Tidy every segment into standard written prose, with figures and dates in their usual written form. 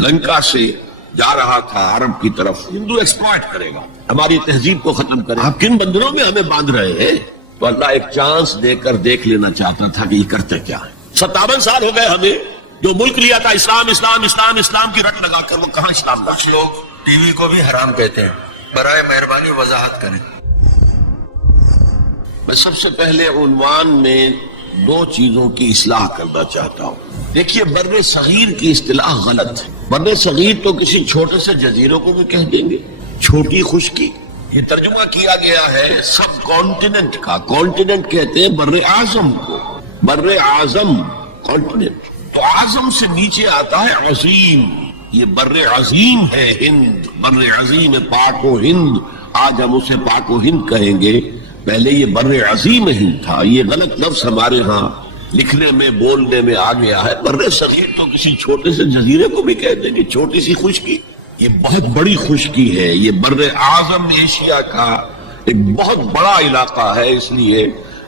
لنکا سے جا رہا تھا عرب کی طرف. ہندو ایکسپلائٹ کرے گا, ہماری تہذیب کو ختم کرے گا. آپ کن بندروں میں ہمیں باندھ رہے ہیں؟ تو اللہ ایک چانس دے کر دیکھ لینا چاہتا تھا کہ یہ کرتے کیا ہے. 57 سال ہو گئے ہمیں, جو ملک لیا تھا اسلام اسلام اسلام اسلام کی رٹ لگا کر, وہ کہاں اسلام تھا. کچھ لوگ ٹی وی کو بھی حرام کہتے ہیں, برائے مہربانی وضاحت کریں. میں سب سے پہلے عنوان میں 2 چیزوں کی اصلاح کرنا چاہتا ہوں. دیکھیے, بر صغیر کی اصطلاح غلط ہے. بر صغیر تو کسی چھوٹے سے جزیروں کو بھی کہہ دیں گے, چھوٹی خشکی. یہ ترجمہ کیا گیا ہے سب کانٹیننٹ کا. کانٹیننٹ کہتے ہیں بر اعظم کو, بر اعظم کانٹیننٹ. تو اعظم سے نیچے آتا ہے عظیم. یہ بر عظیم ہے ہند, بر عظیم پاک و ہند. آج ہم اسے پاک و ہند کہیں گے, پہلے یہ بر عظیم ہند تھا. یہ غلط لفظ ہمارے ہاں لکھنے میں بولنے میں آ گیا ہے. بر صغیر تو کسی چھوٹے سے جزیرے کو بھی کہہ دیں گے, چھوٹی سی خشکی. یہ بہت بڑی خشکی ہے. یہ بر اعظم ایشیا کا ایک بہت بڑا علاقہ ہے, اس لیے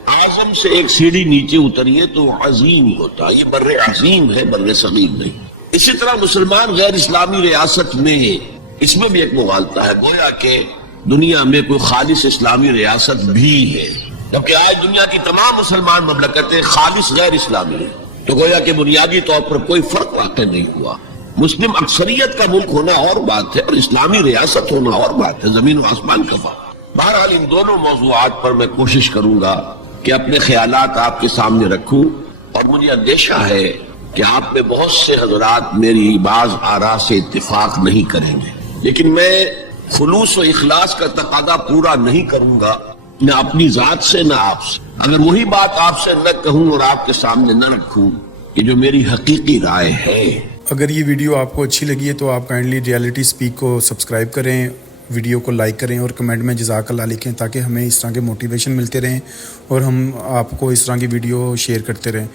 اعظم سے ایک سیڑھی نیچے اتریے تو عظیم ہوتا. یہ بر عظیم ہے, بر صغیر نہیں. اسی طرح مسلمان غیر اسلامی ریاست میں, اس میں بھی ایک مغالطہ ہے, گویا کہ دنیا میں کوئی خالص اسلامی ریاست بھی ہے, جبکہ آج دنیا کی تمام مسلمان مملکتیں خالص غیر اسلامی ہیں. تو گویا کہ بنیادی طور پر کوئی فرق واقع نہیں ہوا. مسلم اکثریت کا ملک ہونا اور بات ہے, اور اسلامی ریاست ہونا اور بات ہے, زمین و آسمان کا فرق. بہرحال ان دونوں موضوعات پر میں کوشش کروں گا کہ اپنے خیالات آپ کے سامنے رکھوں, اور مجھے اندیشہ ہے کہ آپ میں بہت سے حضرات میری بعض آراء سے اتفاق نہیں کریں گے, لیکن میں خلوص و اخلاص کا تقاضا پورا نہیں کروں گا, نہ اپنی ذات سے نہ آپ سے. اگر وہی بات آپ سے نہ کہوں اور آپ کے سامنے نہ رکھوں کہ جو میری حقیقی رائے ہے. اگر یہ ویڈیو آپ کو اچھی لگی ہے تو آپ کائنڈلی ریالٹی سپیک کو سبسکرائب کریں, ویڈیو کو لائک کریں اور کمنٹ میں جزاک اللہ لکھیں, تاکہ ہمیں اس طرح کے موٹیویشن ملتے رہیں اور ہم آپ کو اس طرح کی ویڈیو شیئر کرتے رہیں.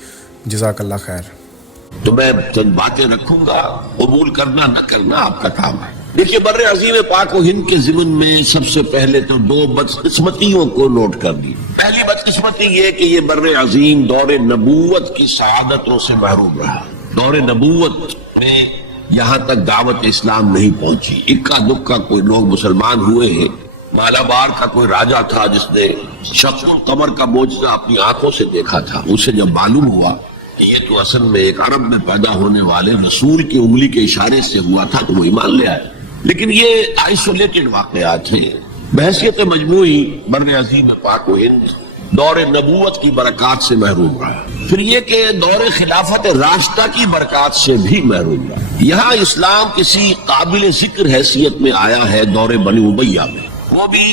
جزاک اللہ خیر. تو میں چند باتیں رکھوں گا, قبول کرنا نہ کرنا آپ کا کام ہے. دیکھیے, بر عظیم پاک و ہند کے ضمن میں سب سے پہلے تو 2 بدقسمتیوں کو نوٹ کر دی. پہلی بدقسمتی یہ کہ یہ بر عظیم دور نبوت کی سعادتوں سے محروم رہا. دور نبوت میں یہاں تک دعوت اسلام نہیں پہنچی. اکا دکا کوئی لوگ مسلمان ہوئے ہیں. مالابار کا کوئی راجہ تھا جس نے شق القمر کا معجزہ اپنی آنکھوں سے دیکھا تھا. اسے جب معلوم ہوا کہ یہ تو اصل میں ایک عرب میں پیدا ہونے والے رسول کی انگلی کے اشارے سے ہوا تھا, تو وہ ایمان لے آئے. لیکن یہ آئسولیٹڈ واقعات ہیں. بحیثیت مجموعی بر عظیم پاک و ہند دور نبوت کی برکات سے محروم رہا. پھر یہ کہ دور خلافت راشدہ کی برکات سے بھی محروم رہا. یہاں اسلام کسی قابل ذکر حیثیت میں آیا ہے دور بنی امیہ میں, وہ بھی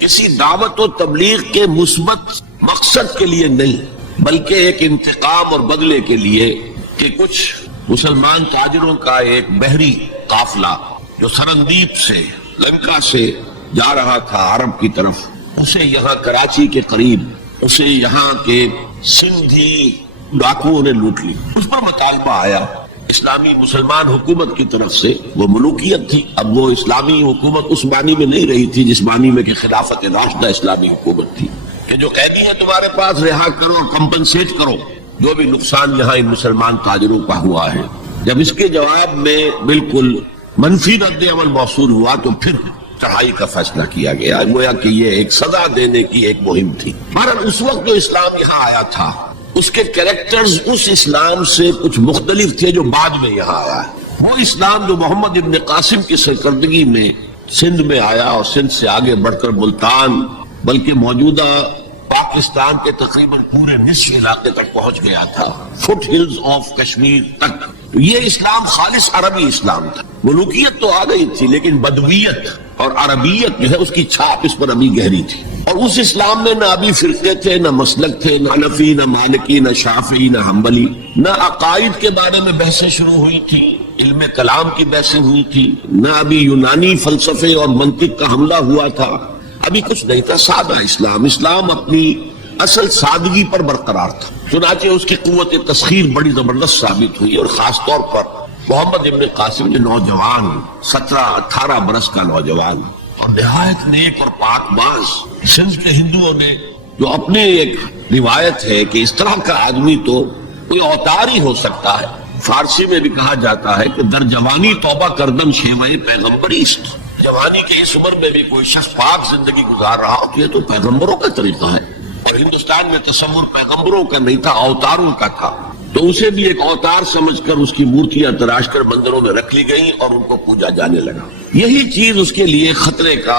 کسی دعوت و تبلیغ کے مثبت مقصد کے لیے نہیں, بلکہ ایک انتقام اور بدلے کے لیے کہ کچھ مسلمان تاجروں کا ایک بحری قافلہ جو سرندیپ سے لنکا سے جا رہا تھا عرب کی طرف, اسے یہاں کراچی کے قریب اسے یہاں کے سندھی ڈاکوؤں نے لوٹ لی. اس پر مطالبہ آیا اسلامی مسلمان حکومت کی طرف سے. وہ ملوکیت تھی. اب وہ اسلامی حکومت اس معنی میں نہیں رہی تھی جس معنی میں کہ خلافت راشدہ اسلامی حکومت تھی, کہ جو قیدی ہے تمہارے پاس رہا کرو اور کمپنسیٹ کرو جو بھی نقصان یہاں ان مسلمان تاجروں کا ہوا ہے. جب اس کے جواب میں بالکل منفی رد عمل موصول ہوا تو پھر چڑھائی کا فیصلہ کیا گیا. گویا کہ یہ ایک سزا دینے کی ایک مہم تھی. مگر اس وقت جو اسلام یہاں آیا تھا اس کے کریکٹرز اس اسلام سے کچھ مختلف تھے جو بعد میں یہاں آیا ہے. وہ اسلام جو محمد ابن قاسم کی سرکردگی میں سندھ میں آیا اور سندھ سے آگے بڑھ کر ملتان بلکہ موجودہ پاکستان کے تقریباً پورے نصف علاقے تک پہنچ گیا تھا, فٹ ہلز آف کشمیر تک. تو یہ اسلام خالص عربی اسلام تھا. ملوکیت تو آ گئی تھی لیکن بدویت اور عربیت جو ہے اس کی چھاپ اس پر ابھی گہری تھی. اور اس اسلام میں نہ ابھی فرقے تھے, نہ مسلک تھے, نہ حنفی, نہ مالکی, نہ شافعی, نہ حنبلی. نہ عقائد کے بارے میں بحثیں شروع ہوئی تھی, علم کلام کی بحثیں ہوئی تھی, نہ ابھی یونانی فلسفے اور منطق کا حملہ ہوا تھا. ابھی کچھ نہیں تھا. سادہ اسلام. اسلام اپنی اصل سادگی پر برقرار تھا. چنانچہ اس کی قوت تسخیر بڑی زبردست ثابت ہوئی, اور خاص طور پر محمد ابن قاسم جو نوجوان 17-18 برس کا نوجوان اور نہایت نیک اور پاک باز, سندھ کے ہندوؤں نے جو اپنے ایک روایت ہے کہ اس طرح کا آدمی تو کوئی اوتار ہی ہو سکتا ہے فارسی میں بھی کہا جاتا ہے کہ در جوانی توبہ کردم شیوہ پیغمبری است. جوانی کے اس عمر میں بھی کوئی شخص پاک زندگی گزار رہا تو یہ تو پیغمبروں کا طریقہ ہے. اور ہندوستان میں تصور پیغمبروں کا نہیں تھا، اوتاروں کا تھا. تو اسے بھی ایک اوتار سمجھ کر اس کی مورتیاں تراش کر مندروں میں رکھ لی گئیں اور ان کو پوجا جانے لگا. یہی چیز اس کے لیے خطرے کا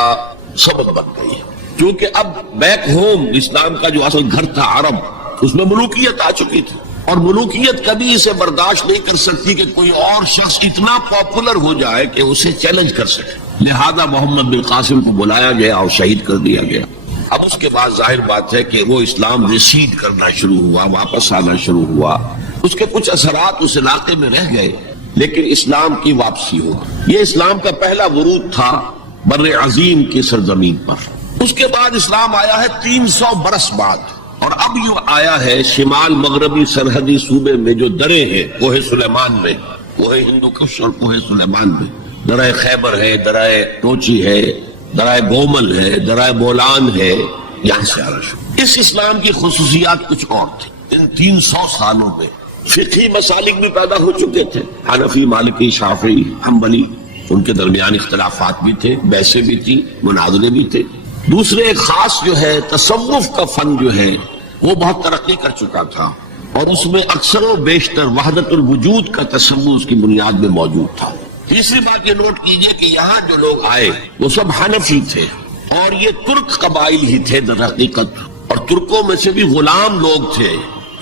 سبب بن گئی ہے، کیونکہ اب بیک ہوم اسلام کا جو اصل گھر تھا عرب، اس میں ملوکیت آ چکی تھی، اور ملوکیت کبھی اسے برداشت نہیں کر سکتی کہ کوئی اور شخص اتنا پاپولر ہو جائے کہ اسے چیلنج کر سکے. لہذا محمد بن قاسم کو بلایا گیا اور شہید کر دیا گیا. اب اس کے بعد ظاہر بات ہے کہ وہ اسلام ریسیڈ کرنا شروع ہوا، واپس آنا شروع ہوا. اس کے کچھ اثرات اس علاقے میں رہ گئے، لیکن اسلام کی واپسی ہو. یہ اسلام کا پہلا ورود تھا بر عظیم کی سرزمین پر. اس کے بعد اسلام آیا ہے 300 برس بعد، اور اب یہ آیا ہے شمال مغربی سرحدی صوبے میں جو درے ہیں، کوہ سلیمان میں، کوہ ہندو کش اور کوہ سلیمان میں. درائے خیبر ہے، درائے توچی ہے، درائے گومل ہے، درائے بولان ہے، یہاں سے آنا شروع. اس اسلام کی خصوصیات کچھ اور تھی. ان 300 سالوں میں فقہی مسالک بھی پیدا ہو چکے تھے، حنفی، مالکی، شافعی، حنبلی. ان کے درمیان اختلافات بھی تھے، بحثیں بھی تھی، مناظرے بھی تھے. دوسرے ایک خاص جو ہے تصوف کا فن جو ہے وہ بہت ترقی کر چکا تھا، اور اس میں اکثر و بیشتر وحدت الوجود کا تصور اس کی بنیاد میں موجود تھا. تیسری بات یہ نوٹ کیجئے کہ یہاں جو لوگ آئے وہ سب حنفی تھے، اور یہ ترک قبائل ہی تھے در حقیقت، اور ترکوں میں سے بھی غلام لوگ تھے.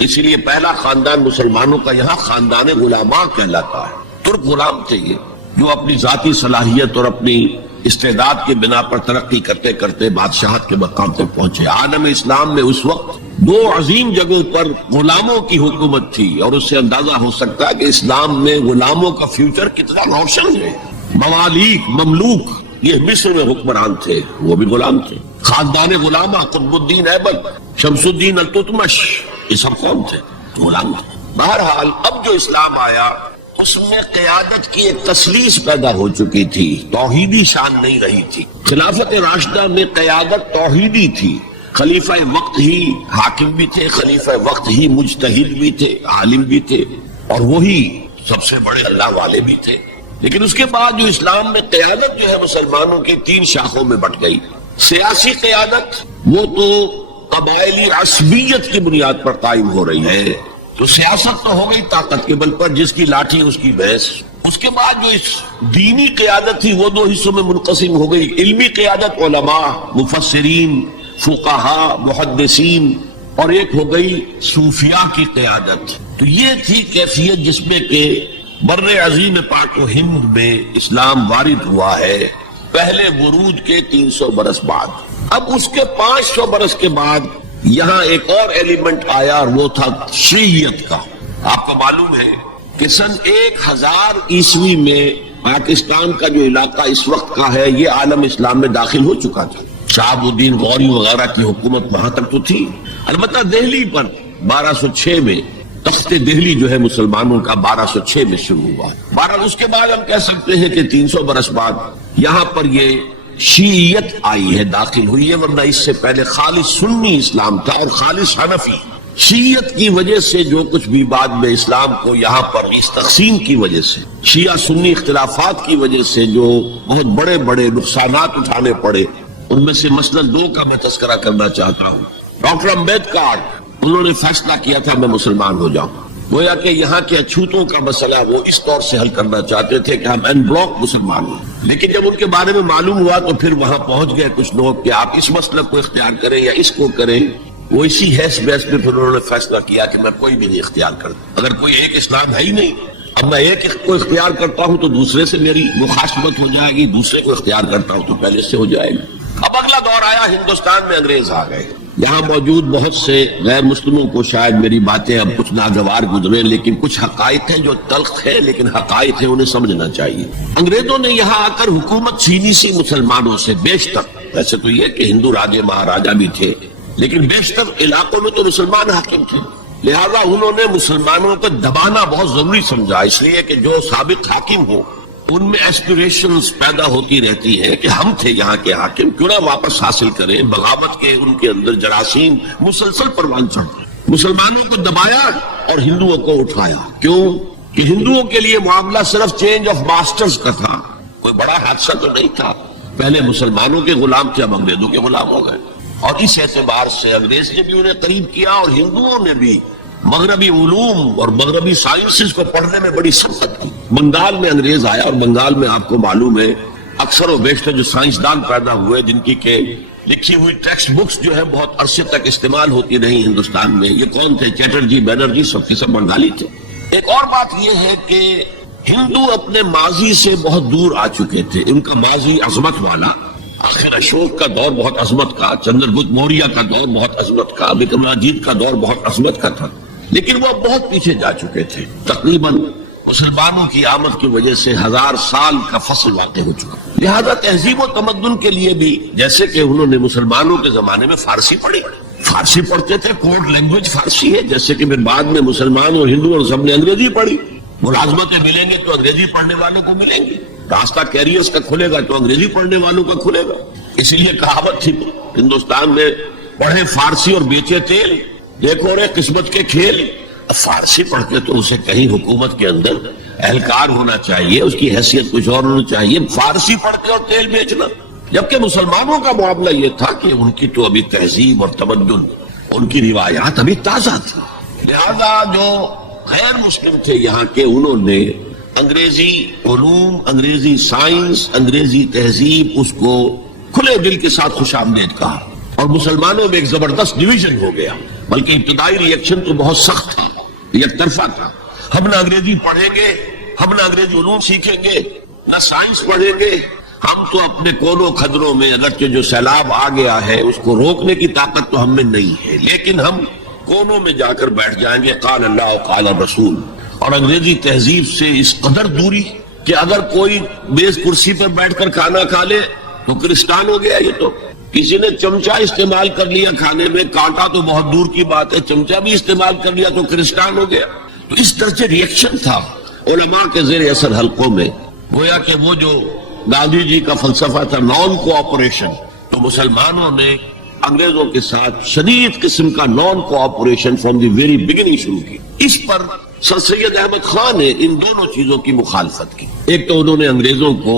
اسی لیے پہلا خاندان مسلمانوں کا یہاں خاندان غلاماں کہلاتا ہے. ترک غلام تھے یہ، جو اپنی ذاتی صلاحیت اور اپنی استعداد کے بنا پر ترقی کرتے کرتے بادشاہت کے مقام تک پہنچے. عالم اسلام میں اس وقت 2 عظیم جگہوں پر غلاموں کی حکومت تھی، اور اس سے اندازہ ہو سکتا ہے کہ اسلام میں غلاموں کا فیوچر کتنا روشن ہے. ممالک، مملوک، یہ مصر میں حکمران تھے، وہ بھی غلام تھے. خاندان غلامہ، قطب الدین ایبک، شمس الدین التتمش، یہ سب کون تھے؟ غلام. بہرحال اب جو اسلام آیا اس میں قیادت کی ایک تسلیس پیدا ہو چکی تھی، توحیدی شان نہیں رہی تھی. خلافت راشدہ میں قیادت توحیدی تھی. خلیفہ وقت ہی حاکم بھی تھے، خلیفہ وقت ہی مجتہد بھی تھے، عالم بھی تھے، اور وہی سب سے بڑے اللہ والے بھی تھے. لیکن اس کے بعد جو اسلام میں قیادت جو ہے مسلمانوں کی 3 شاخوں میں بٹ گئی. سیاسی قیادت وہ تو قبائلی عصبیت کی بنیاد پر قائم ہو رہی ہے، تو سیاست تو ہو گئی طاقت کے بل پر، جس کی لاٹھی اس کی بھینس. اس کے بعد جو اس دینی قیادت تھی وہ 2 حصوں میں منقسم ہو گئی. علمی قیادت، علماء، مفسرین، فقہاء، محدثین، اور ایک ہو گئی صوفیاء کی قیادت. تو یہ تھی کیفیت جس میں کہ بر عظیم پاک و ہند میں اسلام وارد ہوا ہے پہلے ورود کے 300 برس بعد. اب اس کے 500 برس کے بعد یہاں ایک اور ایلیمنٹ آیا، اور وہ تھا شیعیت کا. آپ کو معلوم ہے کہ سن 1000 عیسوی میں پاکستان کا جو علاقہ اس وقت کا ہے یہ عالم اسلام میں داخل ہو چکا تھا. شہاب الدین غوری وغیرہ کی حکومت وہاں تک تو تھی. البتہ دہلی پر 1206 میں تخت دہلی جو ہے مسلمانوں کا 1206 میں شروع ہوا. بہرحال اس کے بعد ہم کہہ سکتے ہیں کہ 300 برس بعد یہاں پر یہ شیعیت آئی ہے، داخل ہوئی ہے، ورنہ اس سے پہلے خالص سنی اسلام تھا اور خالص حنفی. شیعیت کی وجہ سے جو کچھ بھی بعد میں اسلام کو یہاں پر اس تقسیم کی وجہ سے، شیعہ سنی اختلافات کی وجہ سے جو بہت بڑے بڑے نقصانات اٹھانے پڑے، ان میں سے مثلا 2 کا میں تذکرہ کرنا چاہتا ہوں. ڈاکٹر امبیڈکر انہوں نے فیصلہ کیا تھا میں مسلمان ہو جاؤں. گویا کہ یہاں کے اچھوتوں کا مسئلہ وہ اس طور سے حل کرنا چاہتے تھے کہ ہم این بلاک مسلمان ہیں. لیکن جب ان کے بارے میں معلوم ہوا تو پھر وہاں پہنچ گئے کچھ لوگ کہ آپ اس مسلک کو اختیار کریں یا اس کو کریں. وہ اسی حیث بحث میں پھر انہوں نے فیصلہ کیا کہ میں کوئی بھی نہیں اختیار کرتا. اگر کوئی ایک اسلام ہے ہی نہیں، اب میں ایک کو اختیار کرتا ہوں تو دوسرے سے میری مخاصمت ہو جائے گی، دوسرے کو اختیار کرتا ہوں تو پہلے سے ہو جائے گی. اب اگلا دور آیا، ہندوستان میں انگریز آ گئے. یہاں موجود بہت سے غیر مسلموں کو شاید میری باتیں اب کچھ ناگوار گزرے، لیکن کچھ حقائق ہیں جو تلخ ہے لیکن حقائق ہیں، انہیں سمجھنا چاہیے. انگریزوں نے یہاں آ کر حکومت چھینی سی مسلمانوں سے بیشتر. ویسے تو یہ کہ ہندو راجے مہاراجا بھی تھے، لیکن بیشتر علاقوں میں تو مسلمان حاکم تھے. لہذا انہوں نے مسلمانوں کو دبانا بہت ضروری سمجھا، اس لیے کہ جو سابق حاکم ہو ان میں ایسپیریشنز پیدا ہوتی رہتی ہیں کہ ہم تھے یہاں کے حاکم، کیوں نہ واپس حاصل کریں. بغاوت کے ان کے اندر جراثیم مسلسل پروان چڑھتے. مسلمانوں کو دبایا اور ہندوؤں کو اٹھایا. کیوں؟ کہ ہندوؤں کے لیے معاملہ صرف چینج آف ماسٹرز کا تھا، کوئی بڑا حادثہ تو نہیں تھا. پہلے مسلمانوں کے غلام تھے، اب انگریزوں کے غلام ہو گئے، اور اس اعتبار سے انگریز نے بھی انہیں قریب کیا اور ہندوؤں نے بھی مغربی علوم اور مغربی سائنسز کو پڑھنے میں بڑی سبقت کی. بنگال میں انگریز آیا، اور بنگال میں آپ کو معلوم ہے اکثر و بیشتر جو سائنسدان پیدا ہوئے جن کی کہ لکھی ہوئی ٹیکسٹ بکس جو ہے بہت عرصے تک استعمال ہوتی نہیں ہندوستان میں، یہ کون تھے؟ چیٹرجی، بینرجی، سب کے سب بنگالی تھے. ایک اور بات یہ ہے کہ ہندو اپنے ماضی سے بہت دور آ چکے تھے، ان کا ماضی عظمت والا، آخر اشوک کا دور بہت عظمت کا، چندر گپت موریہ کا دور بہت عظمت کا، وکرماجیت کا دور بہت عظمت کا تھا، لیکن وہ بہت پیچھے جا چکے تھے. تقریباً مسلمانوں کی آمد کی وجہ سے 1000 سال کا فصل واقع ہو چکا. لہذا تہذیب و تمدن کے لیے بھی، جیسے کہ انہوں نے مسلمانوں کے زمانے میں فارسی پڑھی، فارسی پڑھتے تھے، کوڈ لینگویج فارسی ہے، جیسے کہ پھر بعد میں مسلمان اور ہندو اور سب نے انگریزی پڑھی. ملازمتیں ملیں گے تو انگریزی پڑھنے والوں کو ملیں گی، راستہ کیریئرز کا کھلے گا تو انگریزی پڑھنے والوں کا کھلے گا. اسی لیے کہاوت تھی ہندوستان میں، پڑھے فارسی اور بیچے تیل، دیکھو رے قسمت کے کھیل. اب فارسی پڑھ کے تو اسے کہیں حکومت کے اندر اہلکار ہونا چاہیے، اس کی حیثیت کچھ اور ہونا چاہیے، فارسی پڑھ کے اور تیل بیچنا. جبکہ مسلمانوں کا معاملہ یہ تھا کہ ان کی تو ابھی تہذیب اور تمدن، ان کی روایات ابھی تازہ تھی. لہذا جو غیر مسلم تھے یہاں کے، انہوں نے انگریزی علوم، انگریزی سائنس، انگریزی تہذیب، اس کو کھلے دل کے ساتھ خوش آمدید کہا. اور مسلمانوں میں ایک زبردست ڈویژن ہو گیا، بلکہ ابتدائی ری ایکشن تو بہت سخت تھا، یک طرفہ تھا. ہم نہ انگریزی پڑھیں گے، ہم نہ انگریزی علوم سیکھیں گے، نہ سائنس پڑھیں گے. ہم تو اپنے کونوں خدروں میں، اگرچہ جو سیلاب آ گیا ہے اس کو روکنے کی طاقت تو ہم میں نہیں ہے، لیکن ہم کونوں میں جا کر بیٹھ جائیں گے، قال اللہ و قال الرسول. اور انگریزی تہذیب سے اس قدر دوری کہ اگر کوئی میز کرسی پر بیٹھ کر کھانا کھا لے تو کرسٹان ہو گیا. یہ تو کسی نے چمچہ استعمال کر لیا کھانے میں، کانٹا تو بہت دور کی بات ہے، چمچہ بھی استعمال کر لیا تو کرسٹان ہو گیا. تو اس درجے ری ایکشن تھا علماء کے زیر اثر حلقوں میں. گویا کہ وہ جو گاندھی جی کا فلسفہ تھا نان کوآپریشن، تو مسلمانوں نے انگریزوں کے ساتھ شدید قسم کا naan cooperation from the very beginning شروع کی. اس پر سر سید احمد خان نے ان دونوں چیزوں کی مخالفت کی. ایک تو انہوں نے انگریزوں کو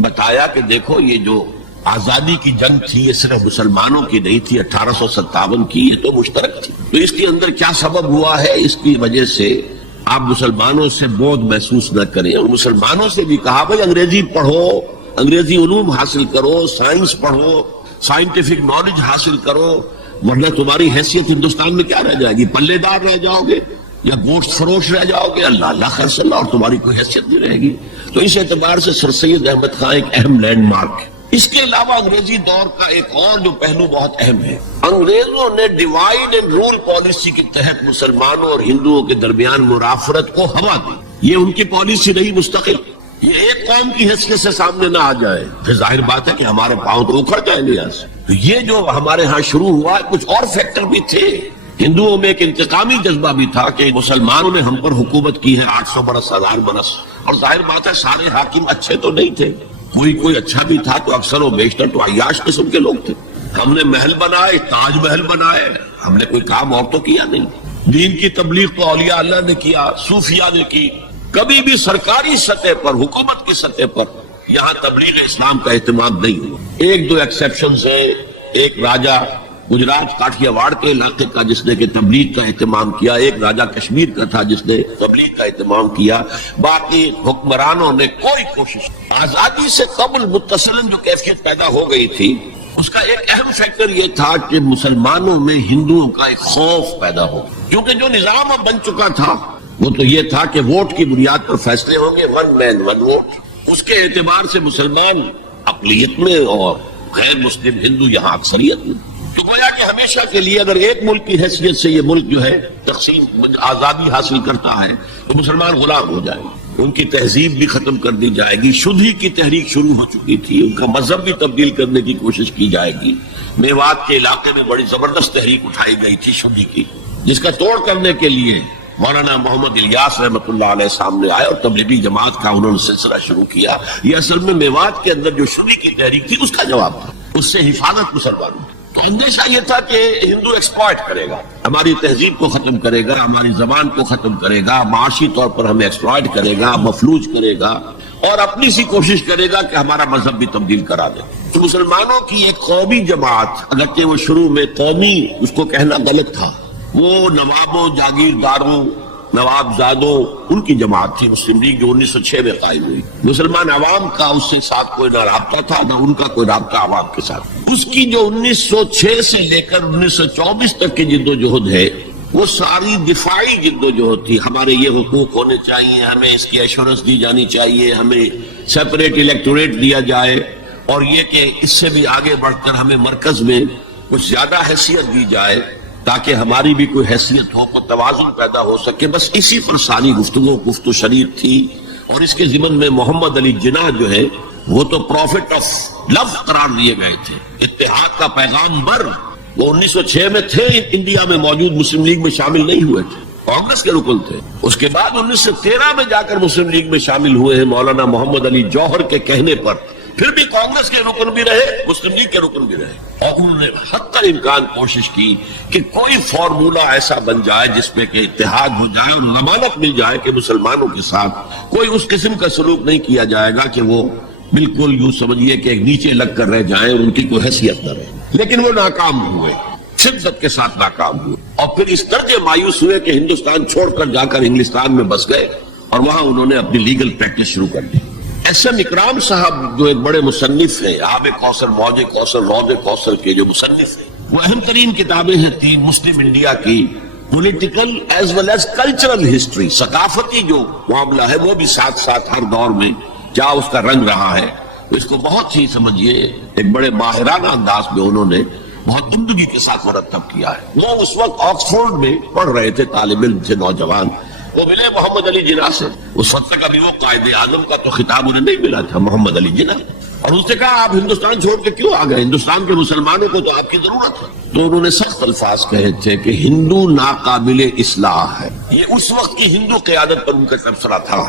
بتایا کہ دیکھو یہ جو آزادی کی جنگ تھی یہ صرف مسلمانوں کی نہیں تھی، 1857 کی، یہ تو مشترک تھی. تو اس کے اندر کیا سبب ہوا ہے، اس کی وجہ سے آپ مسلمانوں سے بودھ محسوس نہ کریں. اور مسلمانوں سے بھی کہا بھائی انگریزی پڑھو، انگریزی علوم حاصل کرو، سائنس پڑھو، سائنٹیفک نالج حاصل کرو، ورنہ تمہاری حیثیت ہندوستان میں کیا رہ جائے گی؟ پلے دار رہ جاؤ گے یا گوشت فروش رہ جاؤ گے، اللہ اللہ خیر صلی اللہ، اور تمہاری کوئی حیثیت نہیں رہے گی. تو اس اعتبار سے سر سید احمد خان ایک اہم لینڈ مارک ہے. اس کے علاوہ انگریزی دور کا ایک اور جو پہلو بہت اہم ہے، انگریزوں نے ڈیوائڈ اینڈ رول پالیسی کے تحت مسلمانوں اور ہندوؤں کے درمیان مرافرت کو ہوا دی. یہ ان کی پالیسی نہیں مستقل، یہ ایک قوم کی حیثیت سے سامنے نہ آ جائے. پھر ظاہر بات ہے کہ ہمارے پاؤں تو اکھڑ جائیں گے یہاں سے. تو یہ جو ہمارے ہاں شروع ہوا، کچھ اور فیکٹر بھی تھے. ہندوؤں میں ایک انتقامی جذبہ بھی تھا کہ مسلمانوں نے ہم پر حکومت کی ہے 800 برس 1000 برس، اور ظاہر بات ہے سارے حاکم اچھے تو نہیں تھے، کوئی اچھا بھی تھا تو اکثر و بیشتر تو عیاش قسم کے لوگ تھے. ہم نے محل بنائے، تاج محل بنائے، ہم نے کوئی کام اور تو کیا نہیں. دین کی تبلیغ تو اولیاء اللہ نے کیا، صوفیاء نے کی. کبھی بھی سرکاری سطح پر، حکومت کی سطح پر یہاں تبلیغ اسلام کا اہتمام نہیں ہوا. ایک دو ایکسیپشنز ہیں. ایک راجہ گجرات کاٹھیا واڑ کے علاقے کا جس نے کہ تبلیغ کا اہتمام کیا، ایک راجہ کشمیر کا تھا جس نے تبلیغ کا اہتمام کیا. باقی حکمرانوں نے کوئی کوشش. آزادی سے قبل متصلاً جو کیفیت پیدا ہو گئی تھی، اس کا ایک اہم فیکٹر یہ تھا کہ مسلمانوں میں ہندوؤں کا ایک خوف پیدا ہو، کیونکہ جو نظام اب بن چکا تھا وہ تو یہ تھا کہ ووٹ کی بنیاد پر فیصلے ہوں گے، ون مین ون ووٹ. اس کے اعتبار سے مسلمان اقلیت میں اور غیر مسلم ہندو یہاں اکثریت میں. تو گویا کہ ہمیشہ کے لیے اگر ایک ملک کی حیثیت سے یہ ملک جو ہے تقسیم آزادی حاصل کرتا ہے تو مسلمان غلام ہو جائیں گے، ان کی تہذیب بھی ختم کر دی جائے گی. شدھی کی تحریک شروع ہو چکی تھی، ان کا مذہب بھی تبدیل کرنے کی کوشش کی جائے گی. میوات کے علاقے میں بڑی زبردست تحریک اٹھائی گئی تھی شدھی کی، جس کا توڑ کرنے کے لیے مولانا محمد الیاس رحمۃ اللہ علیہ سامنے آئے اور تبلیغی جماعت کا انہوں نے سلسلہ شروع کیا. یہ اصل میں میوات کے اندر جو شدھی کی تحریک تھی اس کا جواب تھا، اس سے حفاظت مسلمانوں. تو اندیشہ یہ تھا کہ ہندو ایکسپلائٹ کرے گا، ہماری تہذیب کو ختم کرے گا، ہماری زبان کو ختم کرے گا، معاشی طور پر ہمیں ایکسپلائٹ کرے گا، مفلوج کرے گا، اور اپنی سی کوشش کرے گا کہ ہمارا مذہب بھی تبدیل کرا دے۔ تو مسلمانوں کی ایک قومی جماعت، اگرچہ وہ شروع میں قومی اس کو کہنا غلط تھا، وہ نوابوں، جاگیرداروں، نوابزادوں ان کی جماعت تھی مسلم لیگ، جو 1906 میں قائم ہوئی۔ مسلمان عوام کا اس سے ساتھ کوئی نہ رابطہ تھا، نہ ان کا کوئی رابطہ عوام کے ساتھ۔ اس کی جو 1906 سے لے کر 1924 تک کی جدوجہد ہے، وہ ساری دفاعی جدوجہد تھی۔ ہمارے یہ حقوق ہونے چاہیے، ہمیں اس کی ایشورنس دی جانی چاہیے، ہمیں سیپریٹ الیکٹوریٹ دیا جائے، اور یہ کہ اس سے بھی آگے بڑھ کر ہمیں مرکز میں کچھ زیادہ حیثیت دی جائے تاکہ ہماری بھی کوئی حیثیت ہو، کوئی توازن پیدا ہو سکے۔ بس اسی پر ساری گفت و شنید تھی، اور اس کے ضمن میں محمد علی جناح جو ہے وہ تو پروفٹ آف لو قرار دیے گئے تھے، اتحاد کا پیغام بر۔ وہ 1906 میں تھے انڈیا میں موجود، مسلم لیگ میں شامل نہیں ہوئے تھے، کانگریس کے رکن تھے۔ اس کے بعد 1913 میں جا کر مسلم لیگ میں شامل ہوئے ہیں مولانا محمد علی جوہر کے کہنے پر، پھر بھی کانگریس کے رکن بھی رہے، مسلم لیگ کے رکن بھی رہے، اور انہوں نے حتی الامکان کوشش کی کہ کوئی فارمولہ ایسا بن جائے جس میں کہ اتحاد ہو جائے اور ضمانت مل جائے کہ مسلمانوں کے ساتھ کوئی اس قسم کا سلوک نہیں کیا جائے گا کہ وہ بالکل یوں سمجھیے کہ ایک نیچے لگ کر رہ جائیں اور ان کی کوئی حیثیت نہ رہے۔ لیکن وہ ناکام ہوئے، شدت کے ساتھ ناکام ہوئے، اور پھر اس درجے مایوس ہوئے کہ ہندوستان چھوڑ کر جا کر انگلستان میں بس گئے، اور وہاں انہوں نے اپنی لیگل پریکٹس شروع کر دی۔ ایس ایم اکرام صاحب جو ایک بڑے مصنف ہیں، آب کوثر، موج کوثر، روض کوثر کے جو مصنف ہیں، وہ اہم ترین کتابیں ہیں تین مسلم انڈیا کی، political as well as cultural history, ثقافتی جو معاملہ ہے وہ بھی ساتھ ساتھ ہر دور میں کیا اس کا رنگ رہا ہے، تو اس کو بہت ہی سمجھیے ایک بڑے ماہرانہ انداز میں انہوں نے بہت عمدگی کے ساتھ مرتب کیا ہے۔ وہ اس وقت آکسفورڈ میں پڑھ رہے تھے، طالب علم تھے، نوجوان، وہ ملے محمد علی جناح سے۔ اس وقت تک ابھی وہ قائد اعظم کا تو خطاب انہیں نہیں ملا تھا، محمد علی جناح، اور اس نے کہا آپ ہندوستان چھوڑ کے کیوں آ گئے، ہندوستان کے مسلمانوں کو تو آپ کی ضرورت ہے۔ تو انہوں نے سخت الفاظ کہے تھے کہ ہندو ناقابل اصلاح ہے، یہ اس وقت کی ہندو قیادت پر ان کا تبصرہ تھا،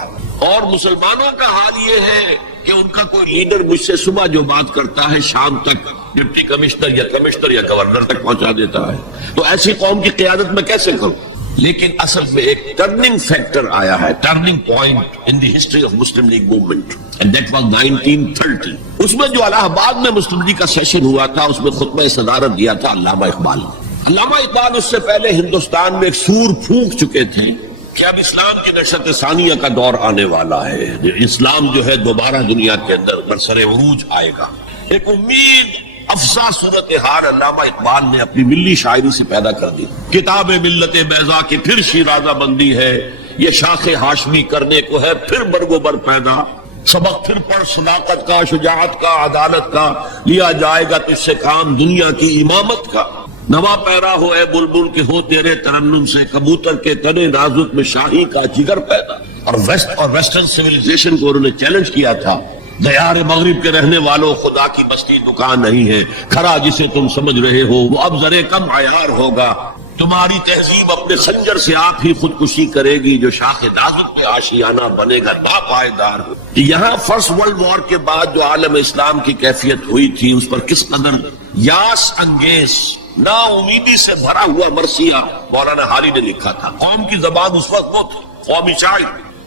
اور مسلمانوں کا حال یہ ہے کہ ان کا کوئی لیڈر مجھ سے صبح جو بات کرتا ہے شام تک ڈپٹی کمشنر یا گورنر تک پہنچا دیتا ہے، تو ایسی قوم کی قیادت میں کیسے کروں؟ لیکن اصل میں ایک ٹرننگ فیکٹر آیا ہے، turning point in the history of Muslim league movement, and that was 1930۔ اس میں جو الہ آباد میں مسلم لیگ کا سیشن ہوا تھا، اس میں خطبہ صدارت دیا تھا علامہ اقبال۔ علامہ اقبال اس سے پہلے ہندوستان میں ایک سور پھونک چکے تھے کہ اب اسلام کی نشأت ثانیہ کا دور آنے والا ہے، اسلام جو ہے دوبارہ دنیا کے اندر برسر عروج آئے گا۔ ایک امید افزا صورتحال علامہ اقبال نے اپنی ملی شاعری سے پیدا کر دی۔ کتاب ملت بیضا کی پھر شیرازہ بندی ہے، یہ شاخ ہاشمی کرنے کو ہے پھر برگو بر پیدا، سبق پھر پڑھ صداقت کا، شجاعت کا، عدالت کا، لیا جائے گا تجھ سے کام دنیا کی امامت کا۔ نوا پیرا ہو اے بلبل کے ہو تیرے ترنم سے، کبوتر کے تنے نازک میں شاہی کا جگر پیدا۔ اور ویسٹرن سیویلائزیشن کو انہوں نے چیلنج کیا تھا، دیار مغرب کے رہنے والوں خدا کی بستی دکان نہیں ہے، کھرا جسے تم سمجھ رہے ہو وہ اب ذرے کم عیار ہوگا، تمہاری تہذیب اپنے خنجر سے آپ ہی خودکشی کرے گی، جو شاخ نازک پہ آشیانہ بنے گا ناپائیدار ہو۔ یہاں فرسٹ ورلڈ وار کے بعد جو عالم اسلام کی کیفیت ہوئی تھی، اس پر کس قدر یاس انگیز، نا امیدی سے بھرا ہوا مرثیہ مولانا حالی نے لکھا تھا۔ قوم کی زبان اس وقت وہ تھی،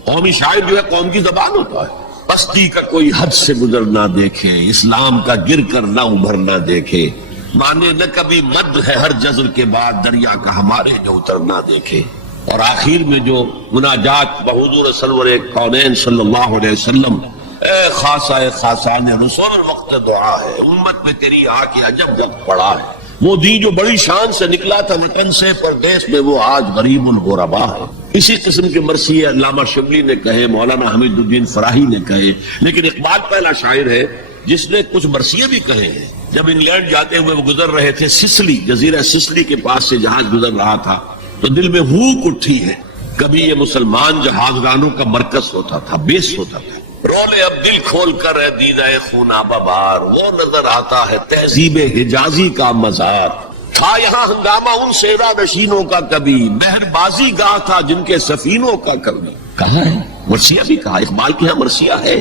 قومی شاعر جو ہے قوم کی زبان ہوتا ہے۔ بستی کا کوئی حد سے گزر نہ دیکھے، اسلام کا گر کر نہ ابھر نہ دیکھے، مانے نہ کبھی مد ہے ہر جزر کے بعد دریا کا ہمارے جو اتر نہ دیکھے۔ اور آخر میں جو مناجات بحضور سرور کونین صلی اللہ علیہ وسلم، اے خاصہ خاصان رسول الوقت دعا ہے، امت میں تیری آ کے عجب وقت پڑا ہے، وہ دین جو بڑی شان سے نکلا تھا وطن سے پردیس میں، وہ آج غریب الغربا ہے۔ اسی قسم کے مرثیے علامہ شبلی نے کہے، مولانا حمید الدین فراہی نے کہے، لیکن اقبال پہلا شاعر ہے جس نے کچھ مرثیے بھی کہے ہیں۔ جب انگلینڈ جاتے ہوئے وہ گزر رہے تھے سسلی، جزیرہ سسلی کے پاس سے جہاز گزر رہا تھا، تو دل میں ہوک اٹھی ہے، کبھی یہ مسلمان جہازرانوں کا مرکز ہوتا تھا، بیس ہوتا تھا، رولے اب دل کھول کر ہے دیدہ خونابہ بار، وہ نظر آتا ہے تہذیب حجازی کا مزار، تھا یہاں ہنگامہ ان سیرا نشینوں کا کبھی، مہر بازی گاہ تھا جن کے سفینوں کا کبھی۔ کہاں ہے مرثیہ بھی کہا، اقبال کے یہاں مرثیہ ہے،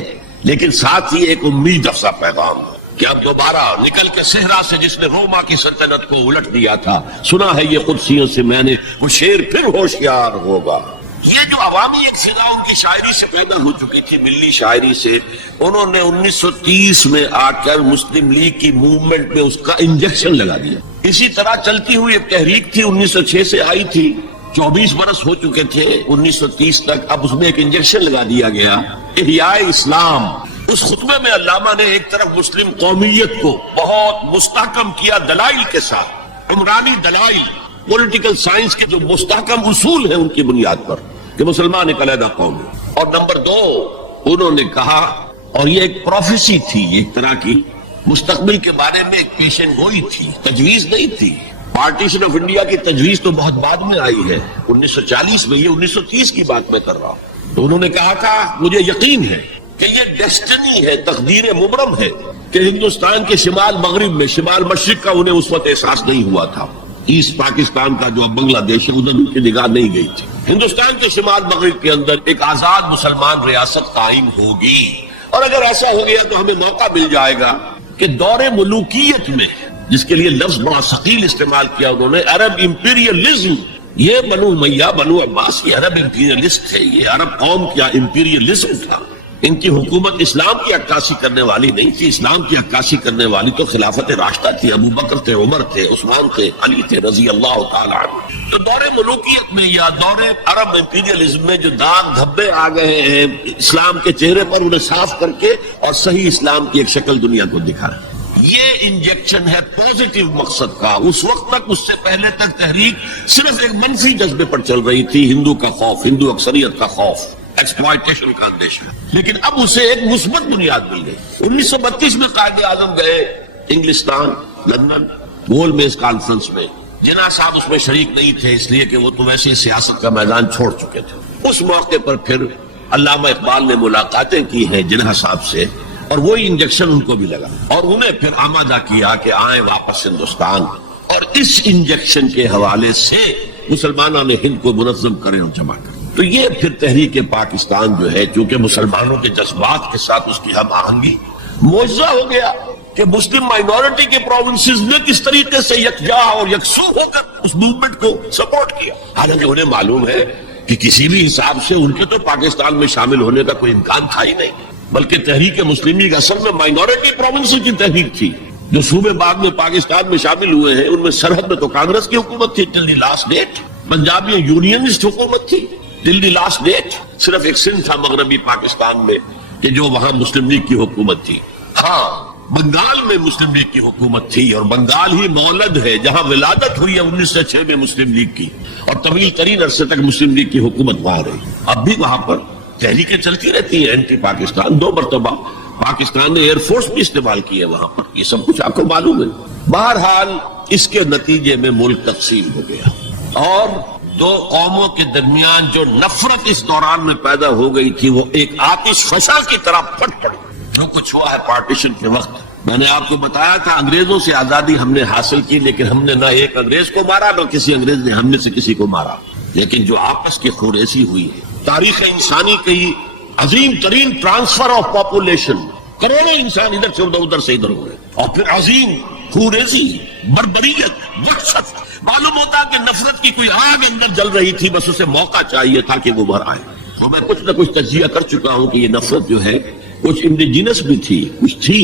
لیکن ساتھ ہی ایک امید افزا پیغام، کہ اب دوبارہ نکل کے صحرا سے جس نے روما کی سلطنت کو الٹ دیا تھا، سنا ہے یہ قدسیوں سے میں نے، وہ شیر پھر ہوشیار ہوگا۔ یہ جو عوامی ایک فضا ان کی شاعری سے پیدا ہو چکی تھی، ملی شاعری سے، انہوں نے 1930 میں آ کر مسلم لیگ کی موومنٹ میں اس کا انجیکشن لگا دیا۔ اسی طرح چلتی ہوئی ایک تحریک تھی، 1906 سے آئی تھی، 24 برس ہو چکے تھے 1930 تک، اب اس میں ایک انجیکشن لگا دیا گیا، احیاء اسلام۔ اس خطبے میں علامہ نے ایک طرف مسلم قومیت کو بہت مستحکم کیا دلائل کے ساتھ، عمرانی دلائل، پولیٹیکل سائنس کے جو مستحکم اصول ہیں ان کی بنیاد پر کہ مسلمان ایک علیحدہ قوم ہے۔ اور نمبر 2 انہوں نے کہا، اور یہ ایک پروفیسی تھی، ایک طرح کی مستقبل کے بارے میں ایک پیشن گوئی تھی، تجویز نہیں تھی۔ پارٹیشن آف انڈیا کی تجویز تو بہت بعد میں آئی ہے، 1940 میں، یہ 1930 کی بات میں کر رہا ہوں۔ تو انہوں نے کہا تھا، مجھے یقین ہے کہ یہ ڈیسٹنی ہے، تقدیر مبرم ہے کہ ہندوستان کے شمال مغرب میں، شمال مشرق کا انہیں اس وقت احساس نہیں ہوا تھا، ایسٹ پاکستان کا جو اب بنگلہ دیش ہے ادھر ان کی نگاہ نہیں گئی تھی، ہندوستان کے شمال مغرب کے اندر ایک آزاد مسلمان ریاست قائم ہوگی، اور اگر ایسا ہو گیا تو ہمیں موقع مل جائے گا کہ دور ملوکیت میں، جس کے لیے لفظ بڑا ثقیل استعمال کیا انہوں نے، عرب امپیریلزم، یہ بنو امیہ بنو عباس کی عرب امپیریلسٹ تھے، یہ عرب قوم کیا امپیریلزم تھا، ان کی حکومت اسلام کی عکاسی کرنے والی نہیں تھی، اسلام کی عکاسی کرنے والی تو خلافت راشدہ تھی، ابو بکر تھے، عمر تھے، عثمان تھے، علی تھے رضی اللہ تعالی عنہ۔ تو دور ملوکیت میں یا دور عرب امپیریلزم میں جو داغ دھبے آ گئے ہیں اسلام کے چہرے پر، انہیں صاف کر کے اور صحیح اسلام کی ایک شکل دنیا کو دکھا۔ یہ انجیکشن ہے پوزیٹیو مقصد کا۔ اس وقت تک، اس سے پہلے تک تحریک صرف ایک منفی جذبے پر چل رہی تھی، ہندو کا خوف، ہندو اکثریت کا خوف، ایکسپلائٹیشن کا اندیشہ، لیکن اب اسے ایک مثبت بنیاد مل گئی۔ 1932 میں قائد اعظم گئے انگلستان، لندن، گول میز کانفرنس میں، جناح صاحب اس میں شریک نہیں تھے اس لیے کہ وہ تو ویسے سیاست کا میدان چھوڑ چکے تھے۔ اس موقع پر پھر علامہ اقبال نے ملاقاتیں کی ہیں جناح صاحب سے، اور وہی انجیکشن ان کو بھی لگا، اور انہیں پھر آمادہ کیا کہ آئیں واپس ہندوستان، اور اس انجیکشن کے حوالے سے مسلمانوں نے ہند کو منظم کریں اور جمع کریں۔ تو یہ پھر تحریک پاکستان جو ہے، چونکہ مسلمانوں کے جذبات کے ساتھ اس کی ہم آہنگی، معجزہ ہو گیا کہ مسلم مائنورٹی کے پروونسز نے کس طریقے سے یکجا اور یکسو ہو کر اس موومنٹ کو سپورٹ کیا، حالانکہ انہیں معلوم ہے کہ کسی بھی حساب سے ان کے تو پاکستان میں شامل ہونے کا کوئی امکان تھا ہی نہیں، بلکہ تحریک مسلم لیگ اصل میں مائنورٹی پروونسز کی تحریک تھی۔ جو صوبے بعد میں پاکستان میں شامل ہوئے ہیں ان میں سرحد میں تو کانگریس کی حکومت تھی ٹل دی لاسٹ ڈیٹ، پنجاب میں یونینسٹ حکومت تھی ٹل دی لاسٹ ڈیٹ، صرف ایک سندھ تھا مغربی پاکستان میں کہ جو وہاں مسلم لیگ کی حکومت تھی۔ ہاں، بنگال میں مسلم لیگ کی حکومت تھی، اور بنگال ہی مولد ہے جہاں ولادت ہوئی ہے 1906 میں مسلم لیگ کی، اور طویل ترین عرصے تک مسلم لیگ کی حکومت وہاں رہی۔ اب بھی وہاں پر تحریکیں چلتی رہتی ہیں اینٹی پاکستان، 2 مرتبہ پاکستان نے ایئر فورس بھی استعمال کی ہے وہاں پر، یہ سب کچھ آپ کو معلوم ہے۔ بہرحال اس کے نتیجے میں ملک تقسیم ہو گیا، اور 2 قوموں کے درمیان جو نفرت اس دوران میں پیدا ہو گئی تھی وہ ایک آتش فشاں کی طرح پھٹ پڑی۔ جو کچھ ہوا ہے پارٹیشن کے وقت، میں نے آپ کو بتایا تھا انگریزوں سے آزادی ہم نے حاصل کی، لیکن ہم نے نہ ایک انگریز کو مارا نہ کسی انگریز نے ہم میں سے کسی کو مارا، لیکن جو آپس کی خوریزی ہوئی ہے، تاریخ انسانی کی عظیم ترین ٹرانسفر آف پاپولیشن، کروڑوں انسان ادھر سے ادھر سے ادھر ہوئے، اور پھر عظیم خوریزی، بربریت، وحشت، معلوم ہوتا کہ نفرت کی کوئی آگ اندر جل رہی تھی، بس اسے موقع چاہیے تھا کہ وہ بھر آئے۔ تو میں کچھ نہ کچھ تجزیہ کر چکا ہوں کہ یہ نفرت جو ہے کچھ انڈیجینس بھی تھی، کچھ تھی،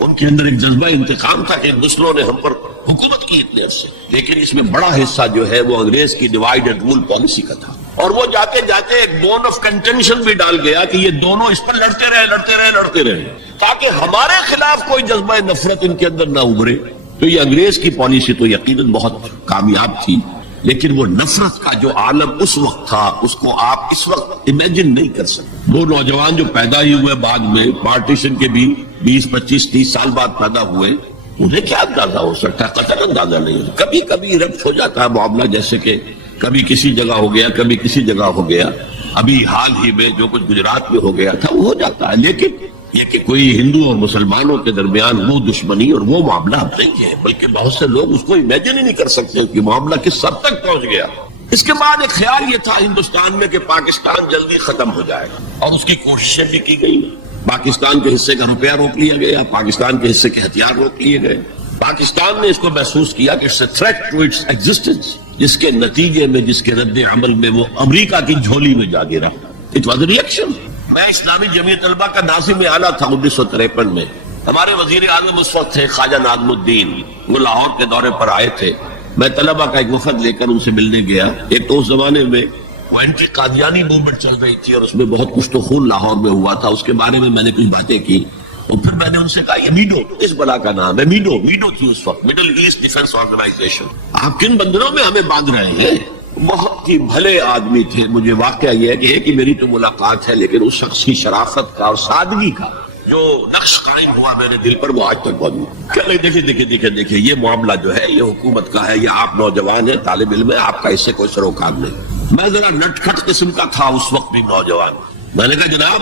ان کے اندر ایک جذبہ انتقام تھا کہ ہندوستانوں نے ہم پر حکومت کی اتنے عرصے، لیکن اس میں بڑا حصہ جو ہے وہ انگریز کی ڈیوائڈ اینڈ رول پالیسی کا تھا، اور وہ جاتے جاتے ایک بون آف کنٹینشن بھی ڈال گیا کہ یہ دونوں اس پر لڑتے رہے تاکہ ہمارے خلاف کوئی جذبہ نفرت ان کے اندر نہ ابھرے۔ تو یہ انگریز کی پالیسی تو یقیناً بہت کامیاب تھی، لیکن وہ نفرت کا جو عالم اس وقت تھا اس کو آپ اس وقت امیجن نہیں کر سکتے۔ 2 نوجوان جو پیدا ہی ہوئے بعد میں پارٹیشن کے بھی 20 25 30 سال بعد پیدا ہوئے، انہیں کیا اندازہ ہو سکتا ہے؟ قطعاً اندازہ نہیں ہے۔ کبھی کبھی ربط ہو جاتا ہے معاملہ، جیسے کہ کبھی کسی جگہ ہو گیا، کبھی کسی جگہ ہو گیا، ابھی حال ہی میں جو کچھ گجرات میں ہو گیا تھا وہ ہو جاتا ہے، لیکن یہ کہ کوئی ہندو اور مسلمانوں کے درمیان وہ دشمنی اور وہ معاملہ اب نہیں ہے، بلکہ بہت سے لوگ اس کو امیجن ہی نہیں کر سکتے کہ معاملہ کس حد تک پہنچ گیا۔ اس کے بعد ایک خیال یہ تھا ہندوستان میں کہ پاکستان جلدی ختم ہو جائے گا، اور اس کی کوششیں بھی کی گئی، پاکستان کے حصے کا روپیہ روک لیا گیا, پاکستان کے حصے کے ہتھیار روک لیے گئے. پاکستان نے اس کو محسوس کیا کہ it's a threat to its existence, جس کے نتیجے میں, جس کے رد عمل میں وہ امریکہ کی جھولی میں جا گرا. It was a reaction. میں اسلامی جمعیت طلبہ کا ناظم اعلیٰ تھا 1953 میں. ہمارے وزیر اعظم اس وقت تھے خواجہ ناظم الدین, وہ لاہور کے دورے پر آئے تھے. میں طلبہ کا ایک وفد لے کر ان سے ملنے گیا. ایک تو اس زمانے میں وہ اینٹی قادیانی موومنٹ چل رہی تھی اور اس میں بہت کچھ تو خون لاہور میں ہوا تھا. اس کے بارے میں نے کچھ باتیں کی اور پھر میں نے ان سے کہا یہ میڈو اس بلا کا نام ہے. میڈو تھی اس وقت, مڈل ایسٹ ڈیفنس آرگنائزیشن. آپ کن بندروں میں ہمیں باندھ رہے ہیں؟ بہت ہی بھلے آدمی تھے. مجھے واقعہ یہ ہے کہ میری تو ملاقات ہے, لیکن اس شخص کی شرافت کا اور سادگی کا جو نقش قائم ہوا میرے دل پر, وہ آج تک موجود ہے. دیکھیں یہ معاملہ جو ہے یہ حکومت کا ہے, یہ آپ نوجوان ہیں, طالب علم ہے, آپ کا اس سے کوئی سروکار نہیں. میں ذرا نٹ کھٹ قسم کا تھا اس وقت بھی نوجوان. میں نے کہا جناب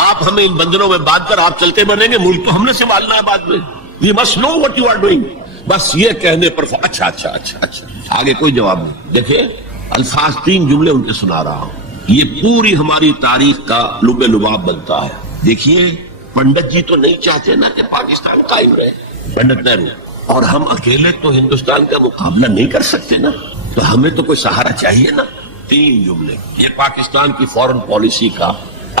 آپ ہمیں ان بندروں میں باندھ کر آپ چلتے بنیں گے, ملک تو ہم نے سنبھالنا ہے بعد میں. We must know what you are doing. بس یہ کہنے پر اچھا آگے کوئی جواب نہیں. دیکھیں الفاظ 3 جملے ان کے سنا رہا ہوں, یہ پوری ہماری تاریخ کا لب لباب بنتا ہے. دیکھیے پنڈت جی تو نہیں چاہتے نا کہ پاکستان قائم رہے, پنڈت نہرو, اور ہم اکیلے تو ہندوستان کا مقابلہ نہیں کر سکتے نا, تو ہمیں تو کوئی سہارا چاہیے نا. 3 جملے, یہ پاکستان کی فورن پالیسی کا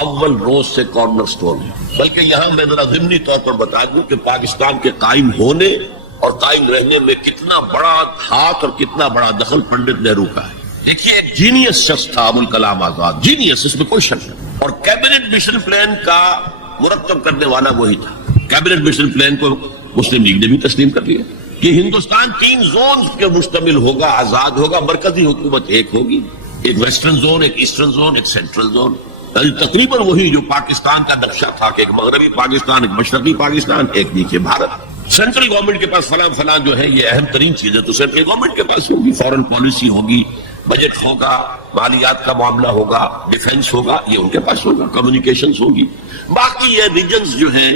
اول روز سے کارنر سٹون ہے. بلکہ یہاں میں ذرا ضمنی طور پر بتا دوں کہ پاکستان کے قائم ہونے اور قائم رہنے میں کتنا بڑا ہاتھ اور کتنا بڑا دخل پنڈت نہرو کا ہے. دیکھیے ایک جینیس شخص تھا ابوالکلام آزاد, جینیس, اس میں کوئی شک نہیں, اور کیبنٹ مشن پلان کا مرتب کرنے والا وہی تھا. کیبنٹ مشن پلان کو مسلم لیگ نے بھی تسلیم کر لیا کہ ہندوستان 3 زونز کے مشتمل ہوگا, آزاد ہوگا, مرکزی حکومت ایک ہوگی, ایک ویسٹرن زون, ایک ایسٹرن زون, ایک سینٹرل زون. تقریباً وہی جو پاکستان کا نقشہ تھا کہ ایک مغربی پاکستان, ایک مشرقی پاکستان, ایک نیچے بھارت. سینٹرل گورنمنٹ کے پاس فلاں جو ہے یہ اہم ترین چیز ہے, تو سینٹرل گورنمنٹ کے پاس ہوگی, فورن پالیسی ہوگی, بجٹ ہوگا, مالیات کا معاملہ ہوگا, ڈیفنس ہوگا, یہ ان کے پاس ہوگا, کمیونیکیشنز ہوگی. باقی یہ ریجنز جو ہیں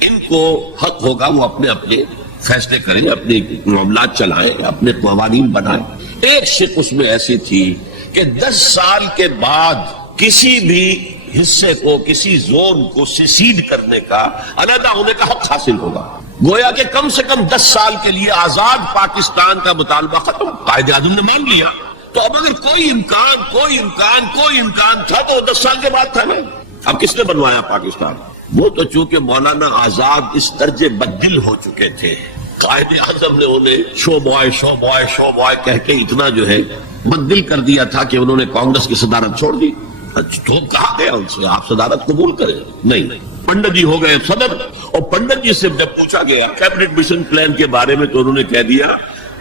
ان کو حق ہوگا وہ اپنے اپنے فیصلے کریں, اپنے معاملات چلائیں, اپنے قوانین بنائیں. ایک شک اس میں ایسی تھی کہ 10 سال کے بعد کسی بھی حصے کو, کسی زون کو سیسیڈ کرنے کا, علیحدہ ہونے کا حق حاصل ہوگا. گویا کہ کم سے کم 10 سال کے لیے آزاد پاکستان کا مطالبہ ختم. قائد اعظم نے مان لیا, تو اب اگر کوئی امکان تھا تو 10 سال کے بعد تھا نا. اب کس نے بنوایا پاکستان؟ وہ تو چونکہ مولانا آزاد اس درجے بددل ہو چکے تھے, قائد اعظم نے انہیں شو بوائے کہہ کے اتنا جو ہے بددل کر دیا تھا کہ انہوں نے کانگریس کی صدارت چھوڑ دی. تو کہا گیا ان سے آپ صدارت قبول کریں, نہیں, پنڈت جی ہو گئے صدر. اور پنڈت جی سے جب پوچھا گیا کیبنٹ مشن پلان کے بارے میں تو انہوں نے کہہ دیا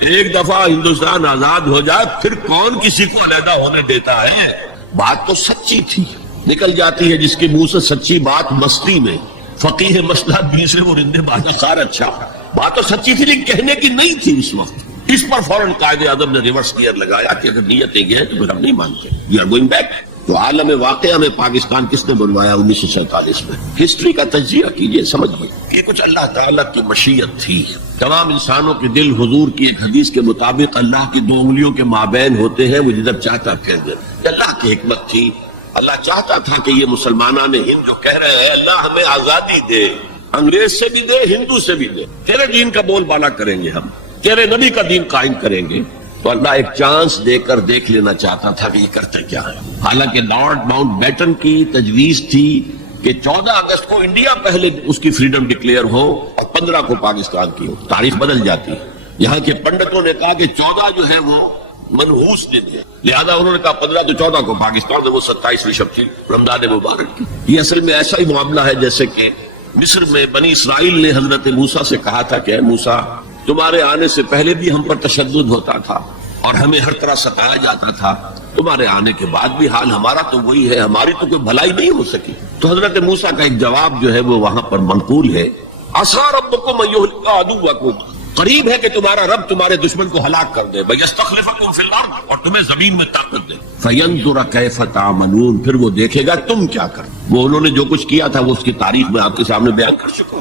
ایک دفعہ ہندوستان آزاد ہو جائے پھر کون کسی کو علیحدہ ہونے دیتا ہے. بات تو سچی تھی, نکل جاتی ہے جس کے منہ سے سچی بات مستی میں, فقیہ مسئلہ بھی سے وہ رندے بازا خار. اچھا بات تو سچی تھی لیکن کہنے کی نہیں تھی اس وقت. اس پر فوراً قائد اعظم نے ریورس گیئر لگایا کہ اگر نیتیں گئے تو پھر ہم نہیں مانتے, وی آر گوئنگ بیک. تو عالم واقعہ میں پاکستان کس نے بنوایا 1947 میں؟ ہسٹری کا تجزیہ کیجئے, سمجھ میں یہ کچھ اللہ تعالیٰ کی مشیت تھی. تمام انسانوں کے دل حضور کی ایک حدیث کے مطابق اللہ کی 2 انگلیوں کے مابین ہوتے ہیں, وہ جدھر چاہتا پھیر دے. اللہ کی حکمت تھی, اللہ چاہتا تھا کہ یہ مسلمانان ہند جو کہہ رہے ہیں اللہ ہمیں آزادی دے, انگریز سے بھی دے, ہندو سے بھی دے, تیرے دین کا بول بالا کریں گے, ہم تیرے نبی کا دین قائم کریں گے. تو اللہ ایک چانس دے کر دیکھ لینا چاہتا تھا کہ یہ کرتے کیا ہے. حالانکہ لارڈ ماؤنٹ بیٹن کی تجویز تھی کہ 14 اگست کو انڈیا پہلے اس کی فریڈم ڈکلیئر ہو اور 15 کو پاکستان کی ہو. تاریخ بدل جاتی ہے. یہاں کے پنڈتوں نے کہا کہ 14 جو ہے وہ منحوس دن ہے, لہذا انہوں نے کہا 15 تو 14 کو پاکستان ہے, وہ 27ویں شب تھی رمضان مبارک کی. یہ اصل میں ایسا ہی معاملہ ہے جیسے کہ مصر میں بنی اسرائیل نے حضرت موسیٰ سے کہا تھا کہ اے موسیٰ تمہارے آنے سے پہلے بھی ہم پر تشدد ہوتا تھا اور ہمیں ہر طرح ستایا جاتا تھا, تمہارے آنے کے بعد بھی حال ہمارا تو وہی ہے, ہماری تو کوئی بھلائی نہیں ہو سکی. تو حضرت موسیٰ کا ایک جواب جو ہے وہ وہاں پر منقول ہے, عَصَىٰ رَبُّكُمْ أَن يُهْلِكَ عَدُوَّكُمْ, قریب ہے کہ تمہارا رب تمہارے دشمن کو ہلاک کر دے, وَيَسْتَخْلِفَكُمْ فِي الْأَرْضِ, اور تمہیں زمین میں طاقت دے, فَيَنْظُرَ كَيْفَ تَعْمَلُونَ, پھر وہ دیکھے گا تم کیا کر. وہ انہوں نے جو کچھ کیا تھا وہ اس کی تاریخ میں آپ کے سامنے بیان کر چکا.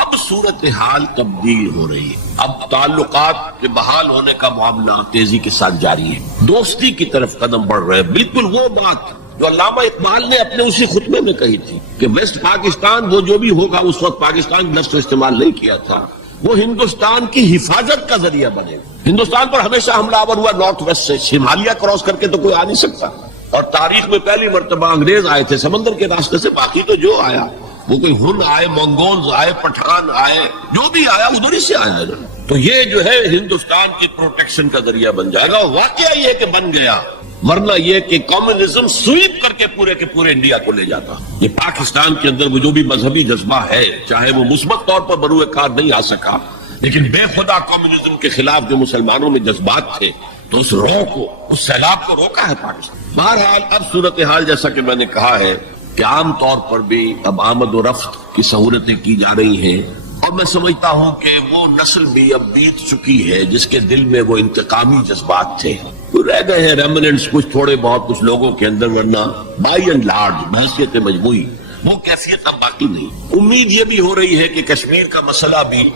اب صورتحال تبدیل ہو رہی ہے, اب تعلقات کے بحال ہونے کا معاملہ تیزی کے ساتھ جاری ہے, دوستی کی طرف قدم بڑھ رہے ہیں. بالکل وہ بات جو علامہ اقبال نے اپنے اسی خطبے میں کہی تھی کہ ویسٹ پاکستان وہ جو بھی ہوگا، اس وقت پاکستان لفظ استعمال نہیں کیا تھا، وہ ہندوستان کی حفاظت کا ذریعہ بنے گا۔ ہندوستان پر ہمیشہ حملہ آور ہوا نارتھ ویسٹ سے، ہمالیہ کراس کر کے تو کوئی آ نہیں سکتا، اور تاریخ میں پہلی مرتبہ انگریز آئے تھے سمندر کے راستے سے، باقی تو جو آیا وہ کوئی ہن آئے، منگولز آئے، پٹھان آئے، جو بھی آیا ادھر ہی سے آیا ہے۔ تو یہ جو ہے ہندوستان کی پروٹیکشن کا ذریعہ بن جائے گا، اور واقعہ یہ کہ بن گیا، ورنہ یہ کہ کمیونزم سویپ کر کے پورے انڈیا کو لے جاتا۔ یہ پاکستان کے اندر وہ جو بھی مذہبی جذبہ ہے، چاہے وہ مثبت طور پر بروئے کار نہیں آ سکا، لیکن بے خدا کمیونزم کے خلاف جو مسلمانوں میں جذبات تھے، تو اس رو کو، اس سیلاب کو روکا ہے پاکستان۔ بہرحال اب صورتحال جیسا کہ میں نے کہا ہے کہ عام طور پر بھی اب آمد و رفت کی سہولتیں کی جا رہی ہیں، اور میں سمجھتا ہوں کہ وہ نسل بھی اب بیت چکی ہے جس کے دل میں وہ انتقامی جذبات تھے۔ تو رہ گئے ہیں ریمننٹس کچھ تھوڑے بہت کچھ لوگوں کے اندر، ورنہ بائی اینڈ لارج بحثیت مجموعی وہ کیفیت اب باقی نہیں۔ امید یہ بھی ہو رہی ہے کہ کشمیر کا مسئلہ بھی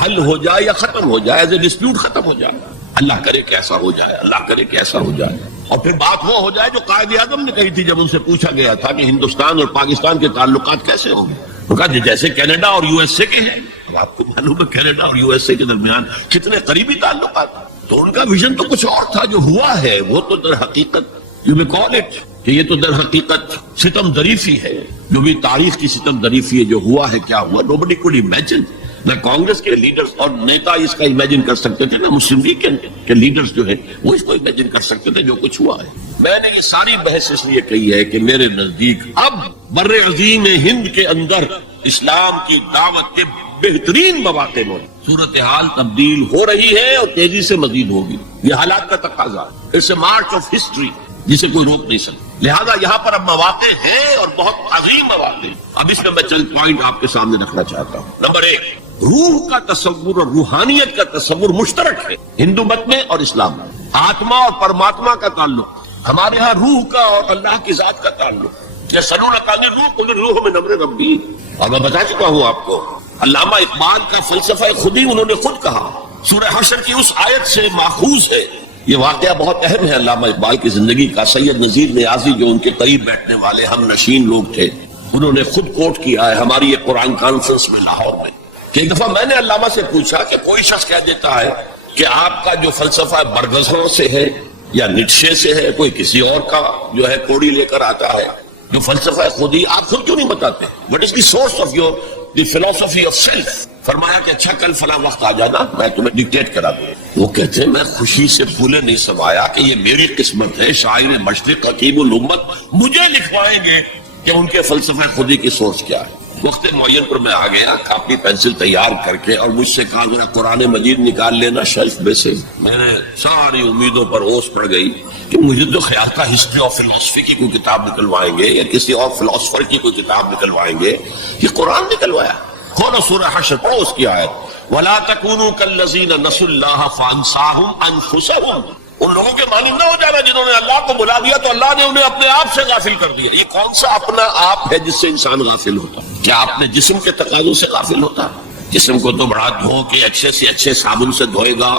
حل ہو جائے یا ختم ہو جائے، ایز اے ڈسپیوٹ ختم ہو جائے، اللہ کرے کہ ایسا ہو جائے، اللہ کرے کہ ایسا ہو جائے، اور پھر بات وہ ہو جائے جو قائد اعظم نے کہی تھی جب ان سے پوچھا گیا تھا کہ ہندوستان اور پاکستان کے تعلقات کیسے ہوں گے، وہ کہا جیسے کینیڈا اور یو ایس اے کے ہیں۔ اب آپ کو معلوم ہے کینیڈا اور یو ایس اے کے درمیان کتنے قریبی تعلقات ہیں، تو ان کا ویژن تو کچھ اور تھا، جو ہوا ہے وہ تو در حقیقت یو مے کال اٹ کہ یہ تو در حقیقت ستم ظریفی ہے، جو بھی تاریخ کی ستم ظریفی ہے، جو ہوا ہے کیا ہوا، nobody could imagine۔ نہ کانگریس کے لیڈرز اور نیتا اس کا امیجن کر سکتے تھے، نہ مسلم لیگ کے لیڈرز جو ہیں وہ اس کو امیجن کر سکتے تھے جو کچھ ہوا ہے۔ میں نے یہ ساری بحث اس لیے کہی ہے کہ میرے نزدیک اب بر عظیم ہند کے اندر اسلام کی دعوت کے بہترین مواقع میں صورتحال تبدیل ہو رہی ہے اور تیزی سے مزید ہوگی، یہ حالات کا تقاضا ہے، it's a march of history جسے کوئی روک نہیں سکتا۔ لہذا یہاں پر اب مواقع ہیں اور بہت عظیم مواقع ہیں۔ اب اس میں میں چند پوائنٹ آپ کے سامنے رکھنا چاہتا ہوں۔ نمبر 1، روح کا تصور اور روحانیت کا تصور مشترک ہے ہندو مت میں اور اسلام میں۔ آتما اور پرماتما کا تعلق، ہمارے ہاں روح کا اور اللہ کی ذات کا تعلق، یسألونک عن الروح قل الروح من امر ربی، اور میں بتا چکا ہوں آپ کو علامہ اقبال کا فلسفہ خودی انہوں نے خود کہا، سورہ حشر کی اس آیت سے ماخوذ ہے۔ یہ واقعہ بہت اہم ہے علامہ اقبال کی زندگی کا۔ سید نذیر نیازی جو ان کے قریب بیٹھنے والے ہم نشین لوگ تھے، انہوں نے خود کوٹ کیا ہے ہماری یہ قرآن کانفرنس میں لاہور میں، کہ ایک دفعہ میں نے علامہ سے پوچھا کہ کوئی شخص کہہ دیتا ہے کہ آپ کا جو فلسفہ برگزوں سے ہے یا نیٹشے سے ہے، کوئی کسی اور کا جو ہے کوڑی لے کر آتا ہے، جو فلسفہ خودی آپ خود کیوں نہیں بتاتے؟ What is the source of your the فلسفی آف سیلف؟ فرمایا کہ اچھا کل فلاں وقت آ جانا، میں تمہیں ڈکٹیٹ کرا دوں۔ وہ کہتے ہیں میں خوشی سے پھولے نہیں سمایا کہ یہ میری قسمت ہے، شاعر مشرق حکیم الامت مجھے لکھوائیں گے کہ ان کے فلسفہ خودی کی سورس کیا ہے۔ وقت معین پر میں آ گیا، کاپی پینسل تیار کر کے، اور مجھ سے کہا ذرا قرآن مجید نکال لینا شیلف میں سے۔ میں نے ساری امیدوں پر اوس پڑ گئی کہ مجھے تو خیال تھا ہسٹری آف فلسفی کی کوئی کتاب نکلوائیں گے یا کسی اور فلسفر کی کوئی کتاب نکلوائیں گے، یہ قرآن نکلوایا۔ کھولو سورہ حشر، پڑھو اس کی آیت، وَلَا تَكُونُوا كَالَّذِينَ نَسُوا اللَّهَ فَأَنسَاهُمْ أَنفُسَهُمْ۔ ان لوگوں کے مانند نہ ہو جانا جنہوں نے اللہ کو بلا دیا تو اللہ نے انہیں اپنے آپ سے غافل کر دیا۔ یہ کون سا اپنا آپ ہے جس سے انسان غافل ہوتا؟ کیا اپنے جسم کے تقاضوں سے غافل ہوتا؟ جسم کو تو بڑا دھو کے اچھے سے اچھے صابن سے دھوئے گا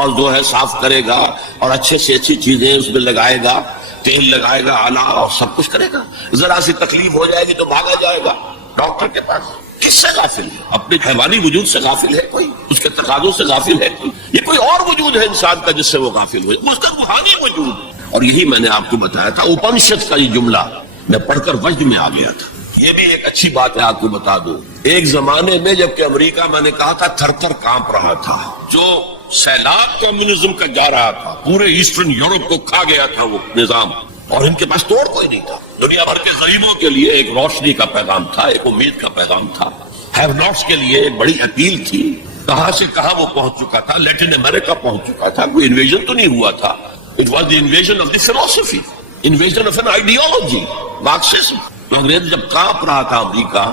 اور جو ہے صاف کرے گا، اور اچھے سے اچھی چیزیں اس میں لگائے گا، تیل لگائے گا اعلیٰ، اور سب کچھ کرے گا۔ ذرا سی تکلیف ہو جائے گی تو بھاگا جائے گا ڈاکٹر کے پاس۔ کس سے غافل ہے؟ اپنے حیوانی وجود سے غافل ہے کوئی؟ اس کے تقاضوں سے غافل ہے کوئی؟ یہ کوئی اور وجود ہے انسان کا جس سے وہ غافل ہوئے، اس کا روحانی وجود۔ اور یہی میں نے آپ کو بتایا تھا، اپنشد کا یہ جملہ میں پڑھ کر وجد میں آ گیا تھا۔ یہ بھی ایک اچھی بات ہے آپ کو بتا دوں، ایک زمانے میں جبکہ امریکہ میں نے کہا تھا تھر تھر کانپ رہا تھا، جو سیلاب کمیونزم کا جا رہا تھا، پورے ایسٹرن یورپ کو کھا گیا تھا وہ نظام، اور ان کے پاس توڑ کوئی نہیں تھا۔ دنیا بھر کے غریبوں کے لیے ایک روشنی کا پیغام تھا، ایک امید کا پیغام تھا، ہیو ناٹس کے لیے ایک بڑی اپیل تھی۔ کہاں سے کہاں وہ پہنچ چکا تھا، لیٹن امریکہ پہنچ چکا تھا، کوئی انویژن تو نہیں ہوا تھا۔ It was the invasion of the philosophy, invasion of an ideology, Marxism. تو انگریز جب کانپ رہا تھا امریکہ،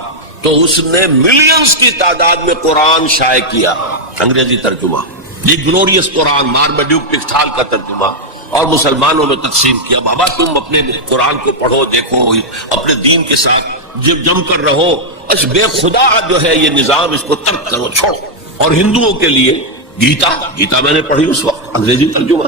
تو اس نے ملینز کی تعداد میں قرآن شائع کیا، انگریزی ترجمہ، یہ گلوریس قرآن، مارمیڈیوک پکتھال کا ترجمہ، اور مسلمانوں میں تقسیم کیا۔ بابا تم اپنے قرآن کو پڑھو، دیکھو، اپنے دین کے ساتھ جم کر رہو، اس بے خدا جو ہے یہ نظام، اس کو ترک کرو، چھوڑو۔ اور ہندوؤں کے لیے گیتا میں نے پڑھی اس وقت، انگریزی ترجمہ،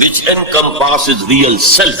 which encompasses real self।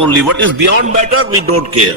only. What is beyond better we don't care।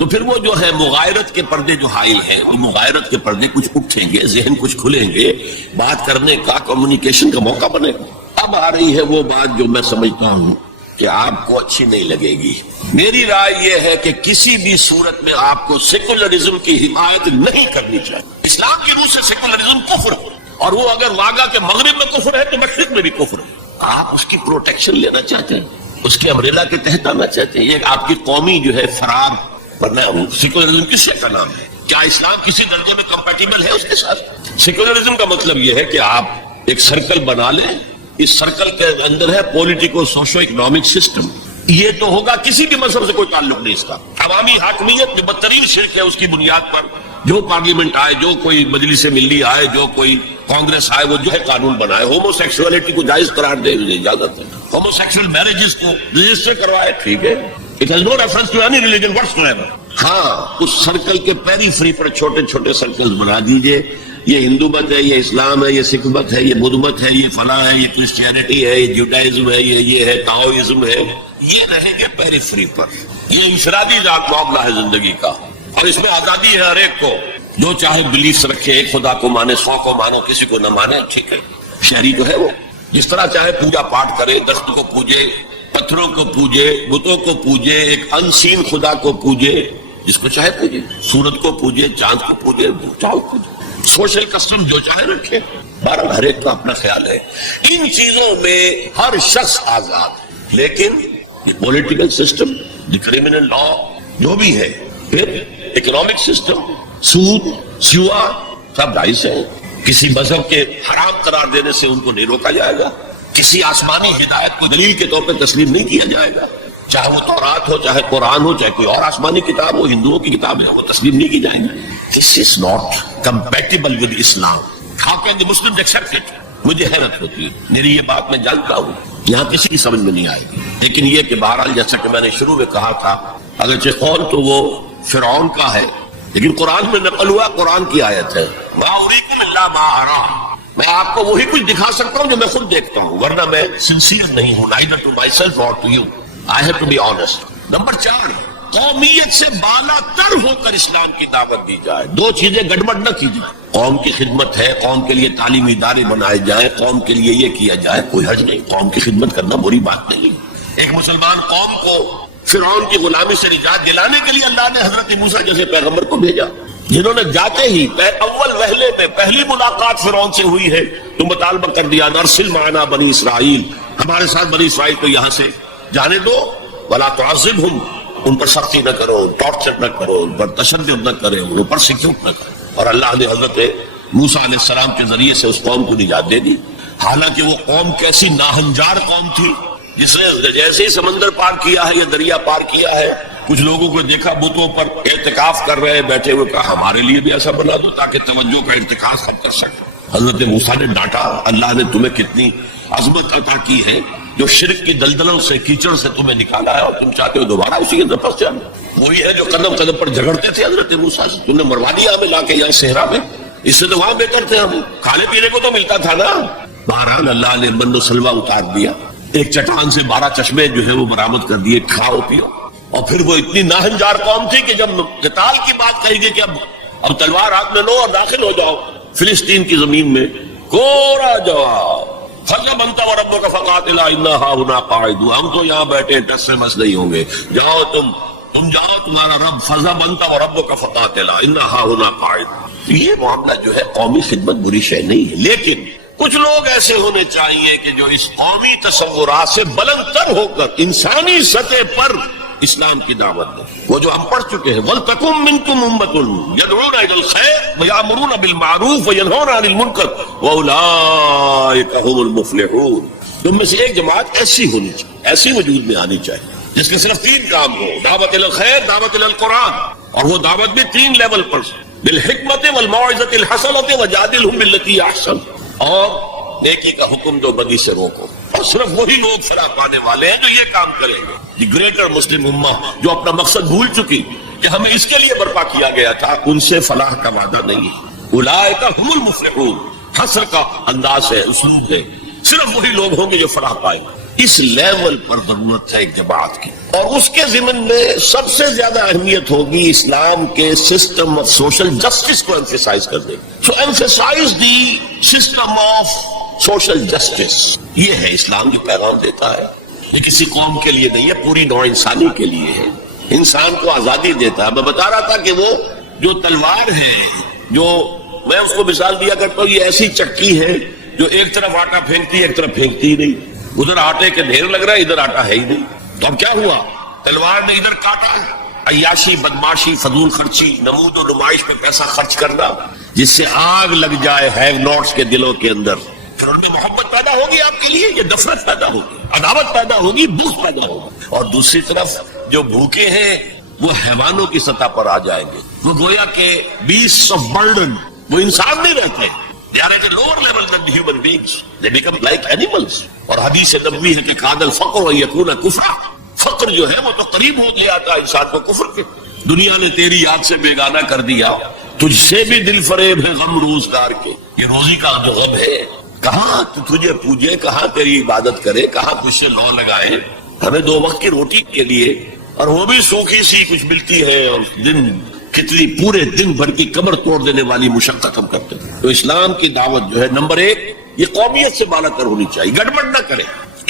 تو پھر وہ جو ہے مغایرت کے پردے جو حائل ہیں، وہ مغایرت کے پردے کچھ اٹھیں گے، ذہن کچھ کھلیں گے، بات کرنے کا، کمیونیکیشن کا موقع بنے گا۔ اب آ رہی ہے وہ بات جو میں سمجھتا ہوں کہ آپ کو اچھی نہیں لگے گی۔ میری رائے یہ ہے کہ کسی بھی صورت میں آپ کو سیکولرزم کی حمایت نہیں کرنی چاہیے۔ اسلام کی روح سے سیکولرزم کفر ہے، اور وہ اگر واگا کے مغرب میں کفر ہے تو مشرق میں بھی کفر ہے۔ آپ اس کی پروٹیکشن لینا چاہتے ہیں، اس کے امبریلا کے تحت آنا چاہتے ہیں۔ یہ آپ کی قومی جو ہے فرار، ورنہ سیکولرزم کس شے کا نام ہے؟ کیا اسلام کسی درجے میں کمپیٹیبل ہے اس کے ساتھ؟ سیکولرزم کا مطلب یہ ہے کہ آپ ایک سرکل بنا لیں، اس سرکل کے اندر ہے پولیٹیکو سوشو اکنامک سسٹم۔ یہ تو ہوگا، کسی بھی مذہب سے کوئی تعلق نہیں اس کا۔ عوامی حاکمیت جو بدترین شرک ہے، اس کی بنیاد پر جو پارلیمنٹ آئے، جو کوئی مجلس ملی آئے، جو کوئی کانگریس آئے، وہ جو ہے قانون بنائے، ہومو سیکسولیٹی کو جائز قرار دے، مجھے اجازت ہے، ہومو سیکسول میرجز کو رجسٹر کروائے، ٹھیک ہے، it has no reference to any religion whatsoever. ہاں، اس سرکل کے پیری فری پر چھوٹے چھوٹے سرکلز بنا دیجئے، یہ ہندو مت ہے، یہ اسلام ہے، یہ سکھ مت ہے، یہ بدھ مت ہے، یہ فلاں ہے، یہ کرسچینٹی ہے، یہ جوڈائزم ہے، یہ ہے تاؤزم ہے، یہ رہیں گے پیری فری پر۔ یہ انفرادی ذات معاملہ ہے زندگی کا، اور اس میں آزادی ہے ہر ایک کو، جو چاہے بلیفس رکھے، ایک خدا کو مانے، 100 کو مانو، کسی کو نہ مانے، ٹھیک ہے۔ شہری جو ہے وہ جس طرح چاہے پوجا پاٹ کرے، درخت کو پوجے، پتھروں کو پوجے، بتوں کو پوجے، ایک انسین خدا کو پوجے، جس کو چاہے پوجے، سورج کو پوجے، چاند کو پوجے، چاہو پوجے، سوشل کسٹم جو چاہے رکھے، بہرحال ہر ایک کا اپنا خیال ہے۔ ان چیزوں میں ہر شخص آزاد ہے، لیکن پولیٹیکل سسٹم، کرمنل لا جو بھی ہے، پھر اکنامک سسٹم، سود، سیوا، سب جائز ہے۔ کسی مذہب کے حرام قرار دینے سے ان کو نہیں روکا جائے گا، کسی آسمانی ہدایت کو دلیل کے طور پہ تسلیم نہیں کیا جائے گا، چاہے وہ تورات ہو، چاہے قرآن ہو، چاہے کوئی اور آسمانی کتاب ہو، ہندوؤں کی کتاب ہے، وہ تسلیم نہیں کی جائے گی۔ This is not compatible with Islam. How can the Muslims accept it? مجھے حیرت ہوتی ہے، میری یہ بات میں جانتا ہوں، یہاں کسی کی سمجھ میں نہیں آئے گی، لیکن یہ کہ بہرحال جیسا کہ میں نے شروع میں کہا تھا، اگرچہ قول تو وہ فرعون کا ہے، لیکن قرآن میں نقل ہوا قرآن کی آیت ہے، مَا أُرِيكُمْ إِلَّا مَا أَرَىٰ، میں آپ کو وہی کچھ دکھا سکتا ہوں جو میں خود دیکھتا ہوں، ورنہ میں سنسیئر نہیں ہوں، neither to myself or to you. I have to be honest. Number 4، قومیت سے بالا تر ہو کر اسلام کی دعوت دی جائے، دو چیزیں گڑبڑ نہ کی جائے، قوم کی خدمت ہے، قوم کے لیے تعلیمی ادارے بنائے جائیں، قوم کے لیے یہ کیا جائے، کوئی حرج نہیں، قوم کی خدمت کرنا بری بات نہیں۔ ایک مسلمان قوم کو فرعون کی غلامی سے نجات دلانے کے لیے اللہ نے حضرت موسیٰ جیسے پیغمبر کو بھیجا، جنہوں نے جاتے ہی اول وہلے میں پہلی ملاقات فرعون سے ہوئی ہے تو مطالبہ کر دیا، نرسل معنا بنی اسرائیل، ہمارے ساتھ بنی اسرائیل کو یہاں سے جانے دو، ولا تعذبہم، ان پر سختی نہ کرو، ٹارچر نہ کرو، ان پر تشدد نہ کرے، ان پر پرسیکیوٹ نہ کرو۔ اور اللہ نے حضرت موسیٰ علیہ السلام کے ذریعے سے اس قوم کو نجات دے دی، حالانکہ وہ قوم کیسی ناہنجار قوم تھی، جس نے جیسے ہی سمندر پار کیا ہے یا دریا پار کیا ہے، کچھ لوگوں کو دیکھا بتوں پر اعتکاف کر رہے بیٹھے ہوئے، کہا ہمارے لیے بھی ایسا بنا دو تاکہ توجہ کا ارتکاز ہم کر سکیں۔ حضرت موسیٰ نے ڈانٹا، اللہ نے تمہیں کتنی عظمت عطا کی ہے، جو شرک کی دلدلوں سے، کیچڑ سے تمہیں نکالا ہے، اور تم چاہتے ہو دوبارہ اسی کے اندر پھنس جانا۔ وہی ہے جو قدم قدم پر جھگڑتے تھے حضرت موسیٰ سے، تم نے مروا دیا ہمیں لا کے یہاں صحرا میں، اس سے تو وہاں بہتر تھے ہم، کھانے پینے کو تو ملتا تھا نا۔ بہرحال اللہ نے من و سلوہ اتار دیا، ایک چٹان سے 12 چشمے جو ہے وہ برآمد کر دیے، کھاؤ پیو۔ اور پھر وہ اتنی ناہنجار قوم تھی کہ جب قتال کی بات کہی گئی کہ اب تلوار ہاتھ میں لو اور داخل ہو جاؤ فلسطین کی زمین میں، کوڑا جواب، فَذْهَبْ أَنْتَ وَرَبُّكَ فَقَاتِلَا إِنَّا هَاهُنَا قَاعِدُونَ، ہم تو یہاں بیٹھے ٹس سے مس نہیں ہوں گے، جاؤ تم جاؤ، تمہارا رب، فَذْهَبْ أَنْتَ وَرَبُّكَ فَقَاتِلَا إِنَّا هَاهُنَا قَاعِدُونَ۔ یہ معاملہ جو ہے قومی خدمت بری شے نہیں ہے، لیکن کچھ لوگ ایسے ہونے چاہیے کہ جو اس قومی تصورات سے بلند تر ہو کر انسانی سطح پر اسلام کی دعوت دیں، وہ جو ہم پڑھ چکے ہیں، وَلْتَكُن مِّنكُمْ أُمَّةٌ يَدْعُونَ إِلَى الْخَيْرِ وَيَأْمُرُونَ بِالْمَعْرُوفِ وَيَنْهَوْنَ عَنِ الْمُنكَرِ وَأُولَٰئِكَ هُمُ الْمُفْلِحُونَ۔ تم میں سے ایک جماعت ایسی ہونی چاہیے، ایسی وجود میں آنی چاہیے جس کے صرف 3 کام ہو، دعوت الی الخیر، دعوت الی القرآن، اور وہ دعوت بھی 3 لیول پر، بالحکمت والموعظۃ الحسنۃ وجادلھم باللتی احسن، اور نیکی کا حکم دو، بدی سے روکو۔ اور صرف وہی لوگ فلاح پانے والے ہیں جو یہ کام کریں گے۔ دی گریٹر مسلم امہ جو اپنا مقصد بھول چکی کہ ہمیں اس کے لیے برپا کیا گیا تھا، ان سے فلاح کا وعدہ نہیں ہے۔ اولئک ھم المفلحون، حصر کا انداز ہے، اسلوب ہے، صرف وہی لوگ ہوں گے جو فلاح پائیں گے۔ اس لیول پر ضرورت ہے ایک جماعت کی، اور اس کے ضمن میں سب سے زیادہ اہمیت ہوگی اسلام کے سسٹم آف سوشل جسٹس کو ایمفیسائز کر دیں. So emphasize the system of social justice. یہ ہے اسلام جو پیغام دیتا ہے. یہ کسی قوم کے لیے نہیں ہے، پوری نوع انسانی کے لیے ہے. انسان کو آزادی دیتا ہے. میں بتا رہا تھا کہ وہ جو تلوار ہے، جو میں اس کو مثال دیا کرتا ہوں، یہ ایسی چکی ہے جو ایک طرف آٹا پھینکتی ہے، ایک طرف پھینکتی ہی نہیں. ادھر آٹے کے ڈھیر لگ رہا ہے، ادھر آٹا ہے ہی نہیں. تو اب کیا ہوا؟ تلوار نے ادھر کاٹا، عیاشی، بدماشی، فضول خرچی، نمود و نمائش پہ پیسہ خرچ کرنا، جس سے آگ لگ جائے ہیو ناٹس کے دلوں کے اندر. پھر ان میں محبت پیدا ہوگی آپ کے لیے، یہ نفرت پیدا ہوگی، عداوت پیدا ہوگی، بغض پیدا ہوگی. اور دوسری طرف جو بھوکے ہیں وہ حیوانوں کی سطح پر آ جائیں گے. وہ گویا کہ beasts of burden، وہ انسان نہیں رہتے. They are at a lower level than the human beings. They become like animals. اور حدیث نبوی ہے کہ کاد الفقر و یکون کفرا. فقر جو ہے وہ تو قریب ہو لے آتا ہے انسان کو کفر کے. دنیا نے تیری یاد سے بیگانہ کر دیا، تجھ سے بھی دل فریب ہے غم روزگار کے. یہ روزی کا جو غم ہے، کہاں تجھے پوجے، کہاں تیری عبادت کرے، کہاں تجھ سے لو لگائے. ہمیں 2 وقت کی روٹی کے لیے، اور وہ بھی سوکھی سی کچھ ملتی ہے، اور دن کتنی پورے دن بھر کی کمر توڑ دینے والی مشقت ہم کرتے ہیں. تو اسلام کی دعوت جو ہے، نمبر 1 یہ قومیت سے بالا تر ہونی چاہیے. گڑبڑ نہ کرے،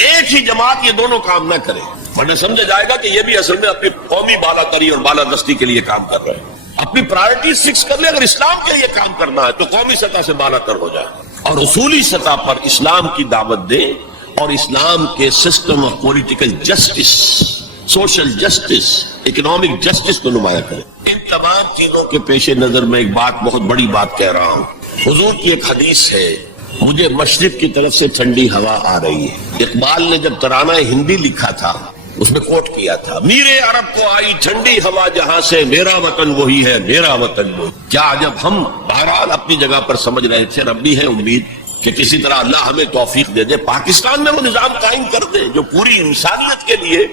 ایک ہی جماعت یہ دونوں کام نہ کرے، ورنہ سمجھا جائے گا کہ یہ بھی اصل میں اپنی قومی بالا تری اور بالا دستی کے لیے کام کر رہے ہیں. اپنی پرائرٹیز فکس کر لے. اگر اسلام کے لیے کام کرنا ہے تو قومی سطح سے بالا تر ہو جائے، اور اصولی سطح پر اسلام کی دعوت دے، اور اسلام کے system of political justice, social justice, economic justice کو نمایاں کرے. ان تمام چیزوں کے پیش نظر میں ایک بات، بہت بڑی بات کہہ رہا ہوں. حضور کی ایک حدیث ہے، مجھے مشرق کی طرف سے ٹھنڈی ہوا آ رہی ہے. اقبال نے جب ترانہ ہندی لکھا تھا اس میں کوٹ کیا تھا، میرے عرب کو آئی ٹھنڈی ہوا جہاں سے، میرا وطن وہی ہے، میرا وطن وہی. کیا جب ہم بہرحال اپنی جگہ پر سمجھ رہے تھے، رب بھی ہے امید کہ کسی طرح اللہ ہمیں توفیق دے دے، پاکستان میں وہ نظام قائم کر دے جو پوری انسانیت کے لیے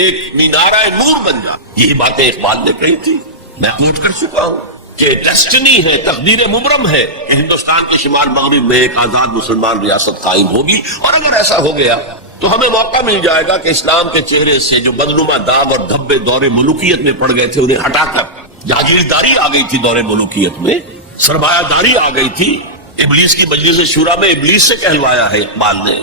ایک مینارہ نور بن جائے. یہی باتیں اقبال نے کہی تھی. میں کوٹ کر چکا ہوں کہ ڈیسٹنی ہے، تقدیر مبرم ہے کہ ہندوستان کے شمال مغرب میں ایک آزاد مسلمان ریاست قائم ہوگی. اور اگر ایسا ہو گیا تو ہمیں موقع مل جائے گا کہ اسلام کے چہرے سے جو بدنما داغ اور دھبے دور ملوکیت میں پڑ گئے تھے انہیں ہٹا کر جاگیرداری آ گئی تھی. دور ملوکیت میں سرمایہ داری آ گئی تھی. ابلیس کی مجلس شورا میں ابلیس سے کہلوایا ہے اقبال نے،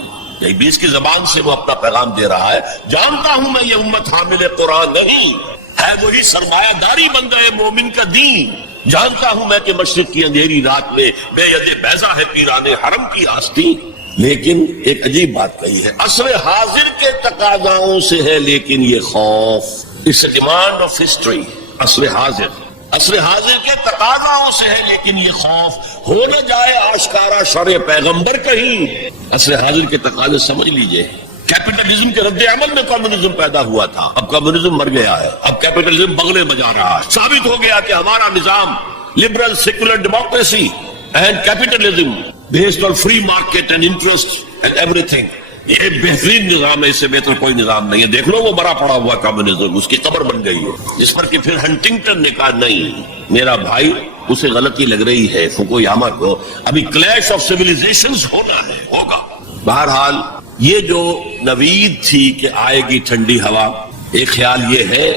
ابلیس کی زبان سے وہ اپنا پیغام دے رہا ہے. جانتا ہوں میں یہ امت حامل قرآن نہیں ہے، وہی سرمایہ داری بن گئے مومن کا دین. جانتا ہوں میں کہ مشرق کی اندھیری رات میں بے ید بیضا ہے پیران حرم کی آستین. لیکن ایک عجیب بات کہی ہے، عصر حاضر کے تقاضاؤں سے ہے لیکن یہ خوف. اس ڈیمانڈ آف ہسٹری. عصر حاضر کے تقاضاؤں سے ہے لیکن یہ خوف، ہو نہ جائے آشکارا شرع پیغمبر کہیں. عصر حاضر کے تقاضے سمجھ لیجئے. کیپٹلزم کے رد عمل میں کمیونزم پیدا ہوا تھا، اب کمیونزم مر گیا ہے، اب کیپٹلزم بغلے بجا رہا ہے. ثابت ہو گیا کہ ہمارا نظام liberal secular democracy and capitalism based on free market and interest and every thing, یہ بہترین نظام ہے، اس سے بہتر کوئی نظام نہیں ہے. دیکھ لو وہ مرا پڑا ہوا کمیونزم، اس کی قبر بن گئی ہے، جس پر کہ پھر ہنٹنگٹن نے کہا نہیں میرا بھائی اسے غلطی لگ رہی ہے فوکویاما کو، ابھی کلیش آف سیویلائزیشنز ہونا ہے، ہوگا. بہرحال یہ جو نوید تھی کہ آئے گی ٹھنڈی ہوا، ایک خیال یہ ہے،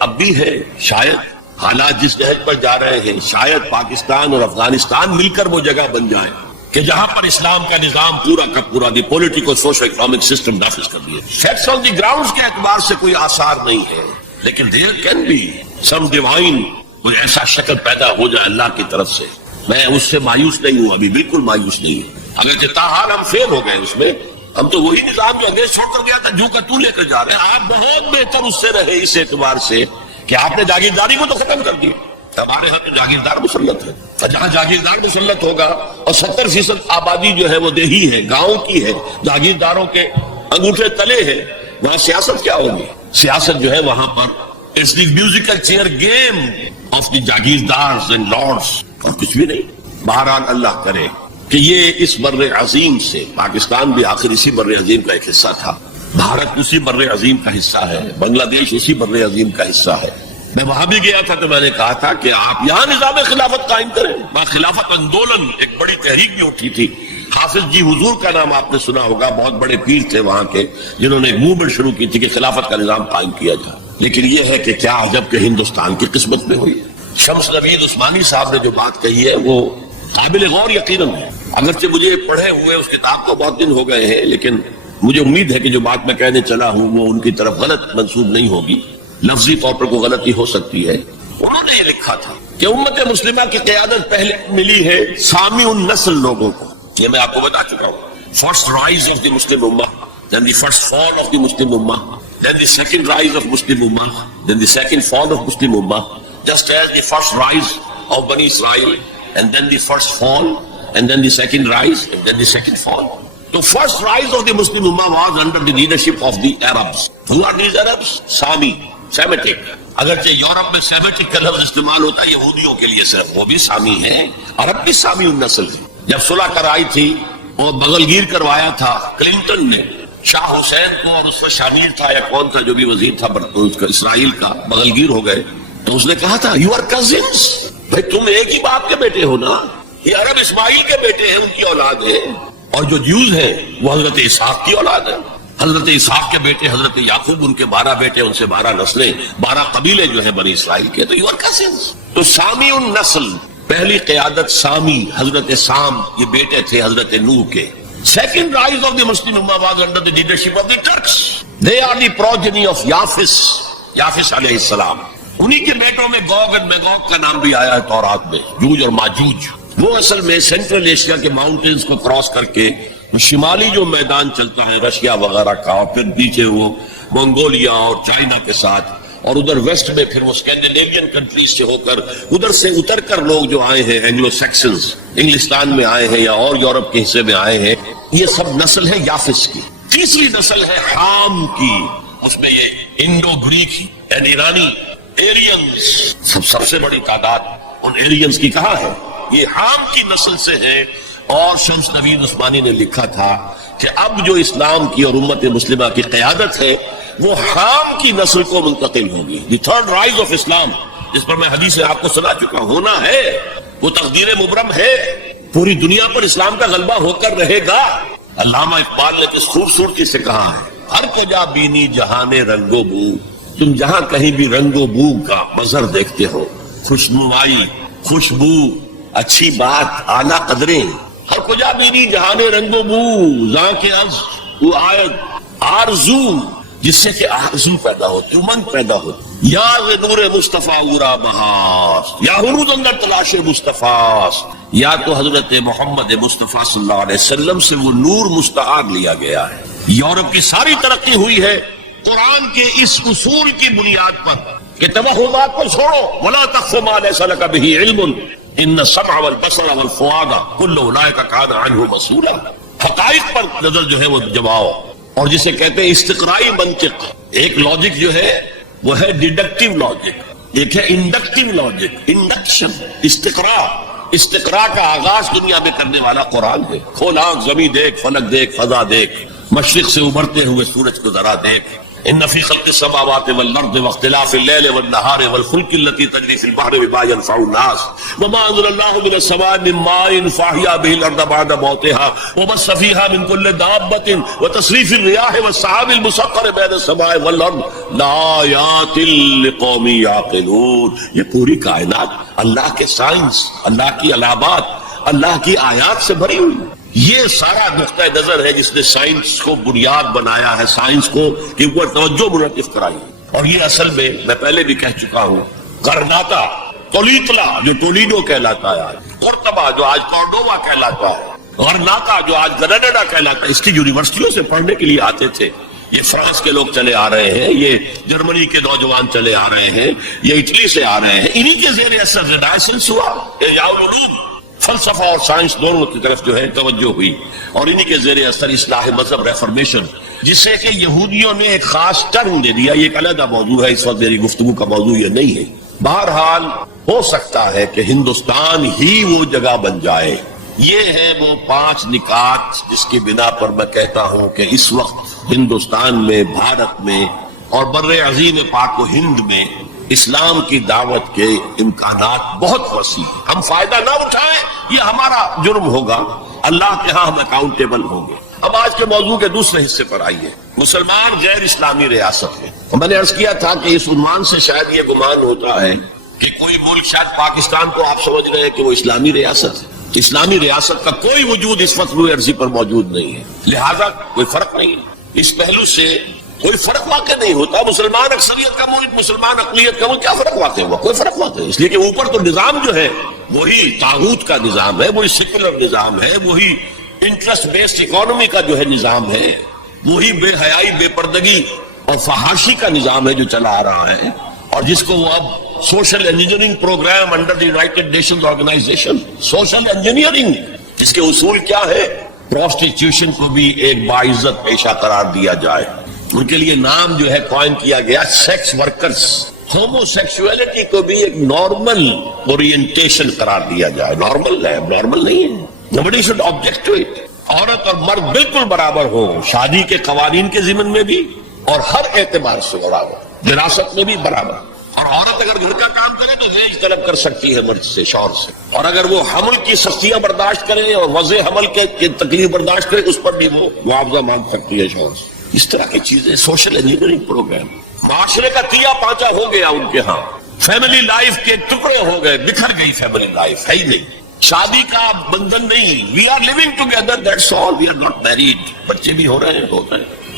اب بھی ہے، شاید حالات جس نہج پر جا رہے ہیں شاید پاکستان اور افغانستان مل کر وہ جگہ بن جائے کہ جہاں پر اسلام کا نظام پورا کا پورا دی پولیٹیکل سوشل اکنامک سسٹم نافذ کر دیا. فیکٹس آن دی گراؤنڈز کے اعتبار سے کوئی آثار نہیں ہے، لیکن there can be some divine, کوئی ایسا شکل پیدا ہو جائے اللہ کی طرف سے. میں اس سے مایوس نہیں ہوں، ابھی بالکل مایوس نہیں ہوں. اگر تاحال ہم فیل ہو گئے اس میں، ہم تو وہی نظام جو انگریز چھوڑ کر گیا تھا جو کا تو لے کر جا رہے ہیں. آپ بہت بہتر اس سے رہے اس اعتبار سے کہ آپ نے جاگیرداری کو تو ختم کر دیا. ہمارے ہاں تو جاگیردار مسلط ہے، اور جہاں جاگیردار مسلط ہوگا اور 70% آبادی جو ہے وہ دیہی ہے، گاؤں کی ہے، جاگیرداروں کے انگوٹھے تلے ہے، وہاں سیاست کیا ہوگی؟ سیاست جو ہے وہاں پر it's the musical chair game of the jagirdars and lords, اور کچھ بھی نہیں. بہرحال اللہ کرے کہ یہ اس بر عظیم سے، پاکستان بھی آخر اسی بر عظیم کا ایک حصہ تھا، بھارت اسی بر عظیم کا حصہ ہے، بنگلہ دیش اسی بر عظیم کا حصہ ہے. میں وہاں بھی گیا تھا تو میں نے کہا تھا کہ آپ یہاں نظام خلافت قائم کریں. خلافت آندولن ایک بڑی تحریک بھی اٹھی تھی حافظ جی حضور کا نام آپ نے سنا ہوگا، بہت بڑے پیر تھے وہاں کے، جنہوں نے ایک موومنٹ شروع کی تھی کہ خلافت کا نظام قائم کیا جائے. لیکن یہ ہے کہ کیا عجب کہ ہندوستان کی قسمت میں ہوئی. شمس نوید عثمانی صاحب نے جو بات کہی ہے وہ قابل غور یقیناً ہے. اگرچہ مجھے پڑھے ہوئے اس کتاب کو بہت دن ہو گئے ہیں، لیکن مجھے امید ہے کہ جو بات میں کہنے چلا ہوں وہ ان کی طرف غلط منسوب نہیں ہوگی. لفظی طور پر کوئی غلطی ہو سکتی ہے. انہوں نے یہ لکھا تھا کہ امت مسلمہ کی قیادت پہلے ملی ہے سامی النسل لوگوں کو. یہ میں آپ کو بتا چکا ہوں. فرسٹ رائز آف دی مسلم امہ، then the first fall of the Muslim Ummah, then the second rise of Muslim Ummah, then the second fall of Muslim Ummah, just as the first rise of Bani Israel, and then the first fall, and then the second rise, and then the second fall. The first rise of the Muslim Ummah was under the leadership of the Arabs. Who are these Arabs? Sami, Semitic. اگرچہ Europe میں Semitic کا لفظ استعمال ہوتا ہے یہودیوں کے لیے صرف، وہ بھی سامی ہیں، عرب بھی سامی النسل ہے. جب صلح کرائی تھی وہ بغل گیر کروایا تھا کلنٹن نے شاہ حسین کو، اور اس کا شامل تھا یا کون تھا جو بھی وزیر تھا اسرائیل کا، بغل گیر ہو گئے. تو اس نے کہا تھا یو آر کزنس، بھائی تم ایک ہی باپ کے بیٹے ہو نا. یہ عرب اسماعیل کے بیٹے ہیں، ان کی اولاد ہے، اور جو جیوز ہیں وہ حضرت اسحاق کی اولاد ہے. حضرت اسحاق کے بیٹے حضرت یعقوب، ان کے 12 بیٹے، ان سے 12 نسلیں، 12 قبیلے جو ہیں بنی اسرائیل کے. تو یو آر کزنس. تو سامی النسل، پہلی قیادت سامی، حضرت سام، یہ بیٹے تھے حضرت نوح کے. Second rise of the Muslim Ummah was under the leadership of the Turks. They are the progeny of Yafis علیہ السلام. انہی کے بیٹوں میں گوگ اور میگوگ کا نام بھی آیا ہے تورات میں، جوج اور ماجوج. وہ اصل میں سینٹرل ایشیا کے ماؤنٹینز کو کراس کر کے شمالی جو میدان چلتا ہے رشیا وغیرہ کا، اور پھر نیچے وہ منگولیا اور چائنا کے ساتھ، اور ادھر ویسٹ میں پھر وہ اسکینڈینیوین کنٹریز سے ہو کر ادھر سے اتر کر لوگ جو آئے ہیں اینگلو سیکسنز، انگلستان میں آئے ہیں یا اور یورپ کے حصے میں آئے ہیں. یہ سب نسل ہے یافس کی. تیسری نسل ہے حام کی، اس میں یہ انڈو گریک یعنی ایرانی ایرینز، سب سے بڑی تعداد ان ایرینز کی کہاں ہے؟ یہ حام کی نسل سے ہے. اور شمس نوید عثمانی نے لکھا تھا کہ اب جو اسلام کی اور امت مسلمہ کی قیادت ہے وہ حام کی نسل کو منتقل ہوگی. دی تھرڈ رائز آف اسلام، جس پر میں حدیث آپ کو سنا چکا ہونا ہے، وہ تقدیر مبرم ہے. پوری دنیا پر اسلام کا غلبہ ہو کر رہے گا. علامہ اقبال نے کس خوبصورتی سے کہا ہے، ہر کجا بینی جہان رنگ و بو. تم جہاں کہیں بھی رنگ و بو کا منظر دیکھتے ہو، خوشنمائی، خوشبو، اچھی بات، اعلیٰ قدریں. ہر کجا بینی جہان رنگ و بو، زاں کے از وہ آیت آرزو، جس سے کہ آرزو پیدا ہوتی، امنگ پیدا ہوتی. یا نور مصطفیٰ اورا بہاس، یا ہنوز اندر تلاش مصطفیٰ. یا تو حضرت محمد مصطفیٰ صلی اللہ علیہ وسلم سے وہ نور مستعار لیا گیا ہے. یورپ کی ساری ترقی ہوئی ہے قرآن کے اس اصول کی بنیاد پر کہ توہمات کو چھوڑو. ولا تقف ما لیس لک بہ علم ان السمع والبصر والفؤاد کل اولئک کان عنہ مسئولا. حقائق پر نظر جو ہے وہ جماؤ. اور جسے کہتے ہیں استقرائی منطق، ایک لاجک جو ہے وہ ہے ڈیڈکٹیو لاجک، ایک ہے انڈکٹیو لاجک، انڈکشن. استقراء کا آغاز دنیا میں کرنے والا قرآن ہے. کھول آنکھ، زمین دیکھ، فلک دیکھ، فضا دیکھ، مشرق سے ابھرتے ہوئے سورج کو ذرا دیکھ. ان فی خلق السماوات والارض واختلاف الليل والنهار والفلك التي تجري في البحر بما ينفع الناس وما انزل الله من السماء من ماء فاحيا به الارض بعد موتها وبث فيها من كل دابة وتصريف الرياح والسحاب المسخر بين السماء والارض لآيات لقوم يعقلون. یہ پوری کائنات اللہ کے سائنس، اللہ کی علامات، اللہ کی آیات سے بھری ہوئی. یہ سارا نقطہ نظر ہے جس نے سائنس کو بنیاد بنایا ہے، سائنس کو کہ وہ توجہ منعطف کرائی. اور یہ اصل میں پہلے بھی کہہ چکا ہوں، کرناتا، تولیتلا جو ٹولیڈو کہلاتا ہے، قرطبہ جو آج کورڈوبا کہلاتا ہے، غرناطہ جو آج گرناڈا کہلاتا ہے، اس کی یونیورسٹیوں سے پڑھنے کے لیے آتے تھے. یہ فرانس کے لوگ چلے آ رہے ہیں، یہ جرمنی کے نوجوان چلے آ رہے ہیں، یہ اٹلی سے آ رہے ہیں. انہی کے زیر اثر رینیسانس ہوا، احیاء العلوم، فلسفہ اور سائنس دونوں کی طرف جو ہے توجہ ہوئی. اور انہی کے زیر اثر اصلاح مذہب، ریفارمیشن، جسے کہ یہودیوں نے ایک خاص ٹرم دے دیا. یہ ایک علیحدہ موضوع ہے، اس وقت میری گفتگو کا موضوع یہ نہیں ہے. بہرحال ہو سکتا ہے کہ ہندوستان ہی وہ جگہ بن جائے. یہ ہے وہ 5 نکات جس کی بنا پر میں کہتا ہوں کہ اس وقت ہندوستان میں، بھارت میں اور بر عظیم پاک و ہند میں اسلام کی دعوت کے امکانات بہت وسیع ہیں. ہم فائدہ نہ اٹھائیں یہ ہمارا جرم ہوگا. اللہ کے ہاں ہم اکاؤنٹیبل ہوں گے. اب آج کے موضوع کے دوسرے حصے پر آئیے. مسلمان غیر اسلامی ریاست میں. میں نے عرض کیا تھا کہ اس عنوان سے شاید یہ گمان ہوتا ہے کہ کوئی ملک، شاید پاکستان کو آپ سمجھ رہے ہیں کہ وہ اسلامی ریاست ہے. اسلامی ریاست کا کوئی وجود اس وقت روئے ارضی پر موجود نہیں ہے، لہذا کوئی فرق نہیں ہے. اس پہلو سے کوئی فرق واقع نہیں ہوتا. مسلمان اکثریت کا ملک، مسلمان اقلیت کا ملک، کیا فرق واقع ہوا؟ کوئی فرق واقع ہے. اس لیے کہ اوپر تو نظام جو ہے وہی طاغوت کا نظام ہے، وہی سیکولر نظام ہے، وہی انٹرسٹ بیسڈ اکانومی کا جو ہے نظام ہے، وہی بے حیائی، بے پردگی اور فحاشی کا نظام ہے جو چلا آ رہا ہے، اور جس کو وہ اب social engineering program under the United Nations organization, social engineering, اس کے اصول کیا ہے؟ پروسٹیٹیوشن کو بھی ایک باعزت پیشہ قرار دیا جائے. ان کے لیے نام جو ہے کوائن کیا گیا سیکس ورکرز. ہومو سیکسولیٹی کو بھی ایک نارمل اورینٹیشن قرار دیا جائے. نارمل ہے، اب نارمل نہیں ہے. Nobody should object to it. عورت اور مرد بالکل برابر ہو، شادی کے قوانین کے ضمن میں بھی اور ہر اعتبار سے برابر، وراثت میں بھی برابر. اور عورت اگر گھر کا کام کرے تو ویج طلب کر سکتی ہے مرد سے، شوہر سے. اور اگر وہ حمل کی سختیاں برداشت کرے اور وضع حمل کے تکلیف برداشت کرے، اس پر بھی وہ معاوضہ مانگ سکتی ہے شوہر سے. اس طرح کی چیزیں سوشل انجینئرنگ پروگرام. معاشرے کا تیا پانچا ہو گیا ان کے ہاں. فیملی لائف کے ٹکڑے ہو گئے، بکھر گئی فیملی لائف، ہے ہی نہیں. شادی کا بندھن نہیں. We are living together, that's all. We are not married. بچے بھی ہو رہے ہیں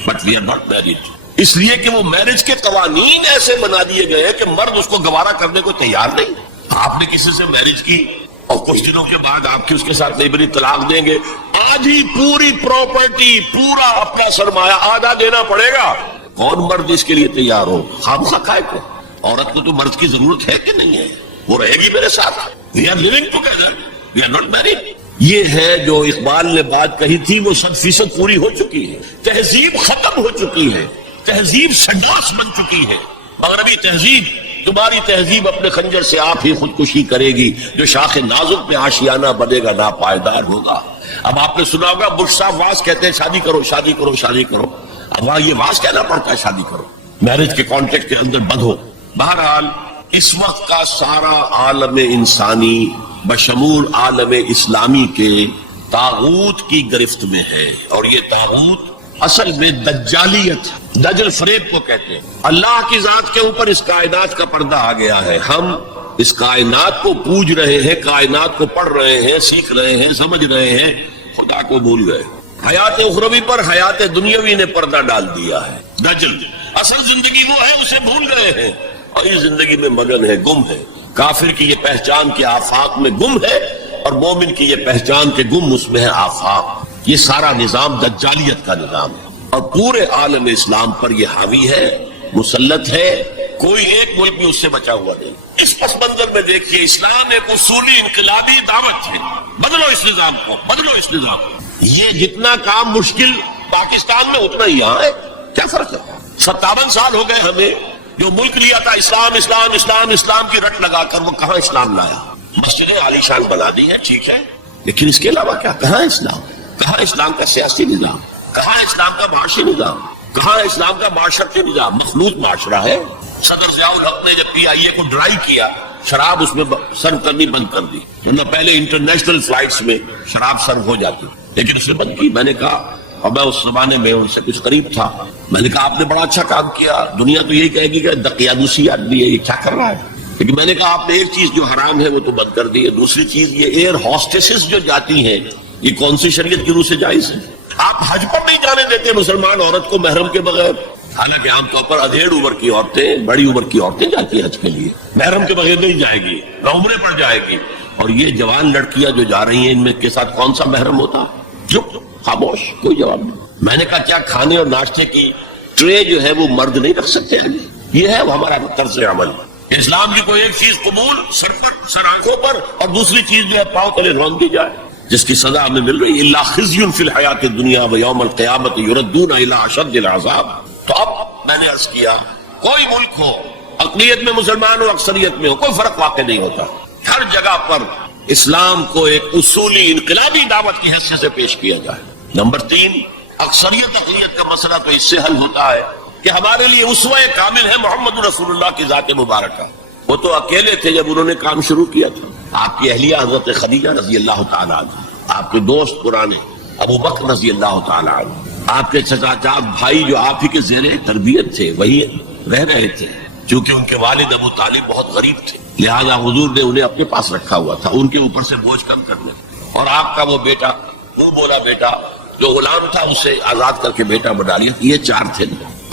but we are not married. اس لیے کہ وہ میرج کے قوانین ایسے بنا دیے گئے ہیں کہ مرد اس کو گوارا کرنے کو تیار نہیں. آپ نے کسی سے میرج کی اور کچھ دنوں کے بعد آپ کی اس کے ساتھ نئی بنی طلاق دیں گے، آدھی پوری پراپرٹی، پورا اپنا سرمایہ آدھا دینا پڑے گا. کون مرد اس کے لیے تیار ہو؟ خامخواہ کائے کو؟ عورت کو تو مرد کی ضرورت ہے کہ نہیں ہے؟ وہ رہے گی میرے ساتھ. We are living together, we are not married. یہ ہے جو اقبال نے بات کہی تھی، وہ 100% پوری ہو چکی ہے. تہذیب ختم ہو چکی ہے، تہذیب سنڈاس بن چکی ہے. مغربی تہذیب، تمہاری تہذیب اپنے خنجر سے آپ ہی خودکشی کرے گی. جو شاخ نازک پہ آشیانہ بنے گا ناپائیدار ہوگا. اب آپ نے سنا ہوگا بش صاحب واز کہتے ہیں شادی کرو، شادی کرو، شادی کرو. اب وہاں یہ واز کہنا پڑتا ہے شادی کرو، میرج کے کانٹیکٹ کے اندر بندھو. بہرحال اس وقت کا سارا عالم انسانی بشمول عالم اسلامی کے طاغوت کی گرفت میں ہے. اور یہ طاغوت اصل میں دجالیت، دجل فریب کو کہتے ہیں. اللہ کی ذات کے اوپر اس کائنات کا پردہ آ گیا ہے. ہم اس کائنات کو پوج رہے ہیں، کائنات کو پڑھ رہے ہیں، سیکھ رہے ہیں، سمجھ رہے ہیں، خدا کو بھول گئے. حیات اخروی پر حیات دنیاوی نے پردہ ڈال دیا ہے. دجل اصل زندگی وہ ہے، اسے بھول گئے ہیں اور اس زندگی میں مگن ہے، گم ہے. کافر کی یہ پہچان کے آفاق میں گم ہے اور مومن کی یہ پہچان کے گم اس میں ہے آفاق. یہ سارا نظام دجالیت کا نظام ہے اور پورے عالم اسلام پر یہ حاوی ہے، مسلط ہے. کوئی ایک ملک بھی اس سے بچا ہوا نہیں. اس پس منظر میں دیکھیے، اسلام ایک اصولی انقلابی دعوت ہے. بدلو اس نظام کو، بدلو اس نظام کو. یہ جتنا کام مشکل پاکستان میں اتنا ہی یہاں ہے. کیا فرق ہے؟ 57 سال ہو گئے ہمیں. جو ملک لیا تھا اسلام اسلام اسلام اسلام کی رٹ لگا کر، وہ کہاں اسلام لایا؟ مسجدیں عالی شان بنا دی ہیں، ٹھیک ہے، لیکن اس کے علاوہ کیا؟ کہاں اسلام؟ کہاں اسلام کا سیاسی نظام؟ کہاں اسلام کا معاشی نظام؟ کہاں اسلام کا معاشرتی نظام؟ مخلوط معاشرہ ہے. صدر ضیاء الحق نے جب PIA کو ڈرائی کیا، شراب اس میں سرو کرنی بند کر دی. پہلے انٹرنیشنل فلائٹس میں شراب سرو ہو جاتی، لیکن اس نے بند کی. میں نے کہا، اور میں اس زمانے میں ان سے کچھ قریب تھا، میں نے کہا آپ نے بڑا اچھا کام کیا. دنیا تو یہی کہے گی کہ دقیانوسی آدمی ہے، یہ کیا کر رہا ہے. لیکن میں نے کہا آپ نے ایک چیز جو حرام ہے وہ تو بند کر دی ہے. دوسری چیز یہ ایئر ہاسٹسز جو جاتی ہیں، یہ کون سی شریعت کی روح سے جائز ہے؟ آپ حج پر نہیں جانے دیتے مسلمان عورت کو محرم کے بغیر. حالانکہ عام طور پر ادھیڑ عمر کی عورتیں، بڑی عمر کی عورتیں جاتی ہیں حج کے لیے، محرم کے بغیر نہیں جائے گی، نہ عمرے پر جائے گی. اور یہ جوان لڑکیاں جو جا رہی ہیں، ان میں کے ساتھ کون سا محرم ہوتا؟ چپ، خاموش، کوئی جواب نہیں. میں نے کہا کیا کھانے اور ناشتے کی ٹرے جو ہے وہ مرد نہیں رکھ سکتے آگے؟ یہ ہے وہ ہمارا طرز عمل. اسلام کی کوئی ایک چیز قبول، سر پر، سر آنکھوں پر، اور دوسری چیز جو ہے پاؤں تلے رون دی جائے، جس کی سزا ہمیں مل رہی ہے. الا خزي في الحیات الدنیا ویوم القیامت یردون الى اشد العذاب. تو اب میں نے عرض کیا، کوئی ملک ہو، اقلیت میں مسلمان ہو، اکثریت میں ہو، کوئی فرق واقع نہیں ہوتا. ہر جگہ پر اسلام کو ایک اصولی انقلابی دعوت کی حیثیت سے پیش کیا جائے. نمبر 3، اکثریت اقلیت کا مسئلہ تو اس سے حل ہوتا ہے کہ ہمارے لیے اسوہ کامل ہے محمد رسول اللہ کی ذات مبارکہ. وہ تو اکیلے تھے جب انہوں نے کام شروع کیا تھا. آپ کی اہلیہ حضرت خدیجہ رضی اللہ تعالیٰ عنہ، آپ کے دوست پرانے ابو بکر رضی اللہ تعالیٰ عنہ، آپ کے چچا بھائی جو آپ ہی کے زیر تربیت تھے وہی رہ رہے تھے، چونکہ ان کے والد ابو طالب بہت غریب تھے، لہذا حضور نے انہیں اپنے پاس رکھا ہوا تھا ان کے اوپر سے بوجھ کم کرنے، اور آپ کا وہ بیٹا، وہ بولا بیٹا جو غلام تھا اسے آزاد کر کے بیٹا بنا لیا. یہ 4 تھے،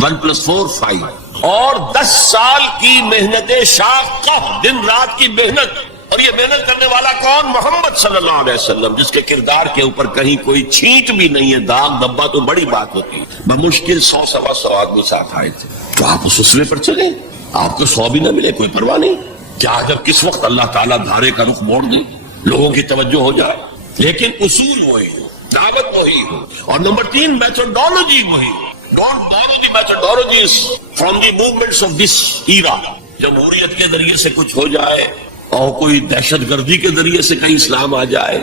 1 + 4 5، اور 10 سال کی محنت شاقہ، دن رات کی محنت. اور یہ محنت کرنے والا کون؟ محمد صلی اللہ علیہ وسلم، جس کے کردار کے اوپر کہیں کوئی چھینٹ بھی نہیں ہے، داغ دھبا تو بڑی بات ہوتی ہے. بمشکل 100-125 آدمی ساتھ آئے تھے، تو آپ اس اسوے پر چلے، آپ کو 100 بھی نہ ملے کوئی پرواہ نہیں. کیا جب کس وقت اللہ تعالیٰ دھارے کا رخ موڑ دے، لوگوں کی توجہ ہو جائے، لیکن اصول وہی ہو، دعوت وہی ہو. اور نمبر 3 میتھڈالوجی وہی ہو. Don't borrow the methodologies from the movements of this era. جمہوریت کے ذریعے سے کچھ ہو جائے اور کوئی دہشت گردی کے ذریعے سے کہیں اسلام آ جائے.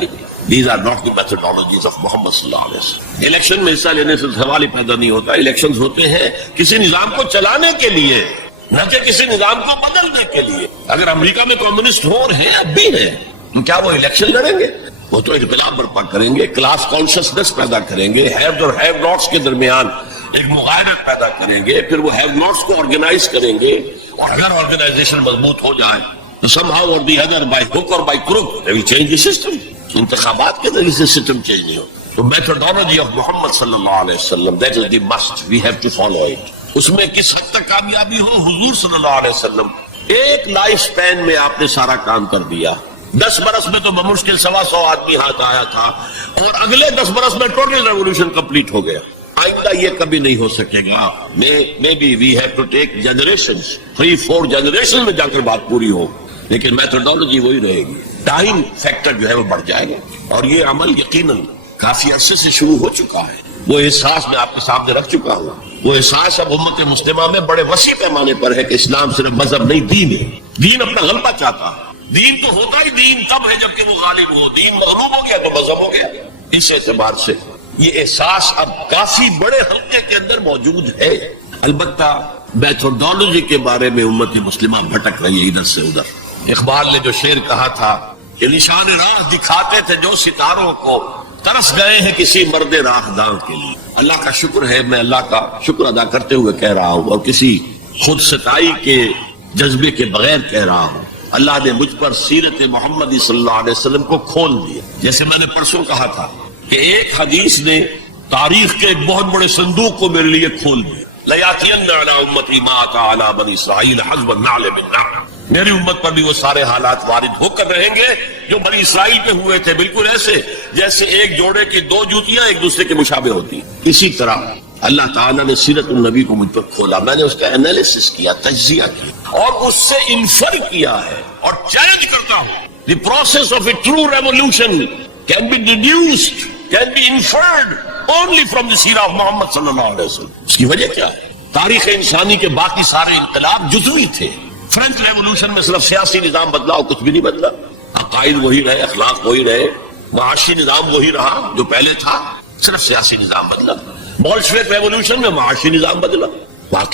These are not the methodologies of محمد صلی اللہ علیہ وسلم. الیکشن میں حصہ لینے سے سوال ہی پیدا نہیں ہوتا. الیکشنز ہوتے ہیں کسی نظام کو چلانے کے لیے، نہ کہ کسی نظام کو بدلنے کے لیے. اگر امریکہ میں کمیونسٹ ہو رہے ہیں، اب بھی ہیں، تو کیا وہ الیکشن لڑیں گے؟ وہ تو انقلاب برپا کریں گے، کلاس کانشسنس پیدا کریں گے، ہیوز اور ہیو ناٹس کے درمیان ایک مغایرت پیدا کریں گے، پھر وہ ہیو ناٹس کو آرگنائز کریں گے، اور اگر آرگنائزیشن مضبوط ہو جائے تو somehow or the other, by hook or by crook, they will change the system. انتخابات کے ذریعے سے سسٹم چینج نہیں ہو. تو میتھڈالوجی آف محمد صلی اللہ علیہ وسلم، that is the must, we have to follow it. اس میں کس حد تک کامیابی ہو، حضور صلی اللہ علیہ وسلم ایک لائف سپین میں آپ نے سارا کام کر دیا. 10 برس میں تو بمشکل 125 آدمی ہاتھ آیا تھا، اور اگلے 10 برس میں ٹوٹل ریولوشن کمپلیٹ ہو گیا. آئندہ یہ کبھی نہیں ہو سکے گا. Maybe we have to take generations, 3-4 generation میں جا کر بات پوری ہو، لیکن میتھڈالوجی وہی رہے گی. ٹائم فیکٹر جو ہے وہ بڑھ جائے گا. اور یہ عمل یقیناً کافی عرصے سے شروع ہو چکا ہے. وہ احساس میں آپ کے سامنے رکھ چکا ہوں. وہ احساس اب امت مسلمہ میں بڑے وسیع پیمانے پر ہے کہ اسلام صرف مذہب نہیں، دین ہے. دین اپنا غلبہ چاہتا ہے. دین تو ہوتا ہی دین تب ہے جب کہ وہ غالب ہو. دین مغلوب ہو گیا تو مذہب ہو گیا. اس اعتبار سے یہ احساس اب کافی بڑے حلقے کے اندر موجود ہے. البتہ میتھڈالوجی کے بارے میں امت مسلمہ بھٹک رہی ہے ادھر سے ادھر. اقبال نے جو شعر کہا تھا کہ نشان راہ دکھاتے تھے جو ستاروں کو، ترس گئے ہیں کسی مرد راہداں کے لیے. اللہ کا شکر ہے، میں اللہ کا شکر ادا کرتے ہوئے کہہ رہا ہوں، اور کسی خود ستائی کے جذبے کے بغیر کہہ رہا ہوں، اللہ نے مجھ پر سیرت محمدی صلی اللہ علیہ وسلم کو کھول دیا. جیسے میں نے پرسوں کہا تھا کہ ایک حدیث نے تاریخ کے ایک بہت بڑے صندوق کو میرے لیے کھول دیا. لَيَأْتِيَنَّ عَلَىٰ أُمَّتِي مَا أَتَىٰ عَلَىٰ بَنِي إِسْرَائِيلَ حَسْبَ النَّعْلِ بِالنَّعْلِ. میری امت پر بھی وہ سارے حالات وارد ہو کر رہیں گے جو بنی اسرائیل پہ ہوئے تھے، بالکل ایسے جیسے ایک جوڑے کی 2 جوتیاں ایک دوسرے کے مشابہ ہوتی. اسی طرح اللہ تعالیٰ نے سیرت النبی کو مجھ پر کھولا. میں نے اس کا انالیسس کیا، تجزیہ کیا، اور اس سے انفر کیا ہے، اور چیلنج کرتا ہوں. The process of a true revolution can be deduced, can be inferred only from the سیرہ of محمد صلی اللہ علیہ وسلم. اس کی وجہ کیا ہے؟ تاریخ انسانی کے باقی سارے انقلاب جزوی تھے. فرینچ ریولوشن میں صرف سیاسی نظام بدلا اور کچھ بھی نہیں بدلا. عقائد وہی رہے، اخلاق وہی رہے، معاشی نظام وہی رہا جو پہلے تھا، صرف سیاسی نظام بدلا. بولشوک ریولوشن میں معاشی نظام بدلا. باقی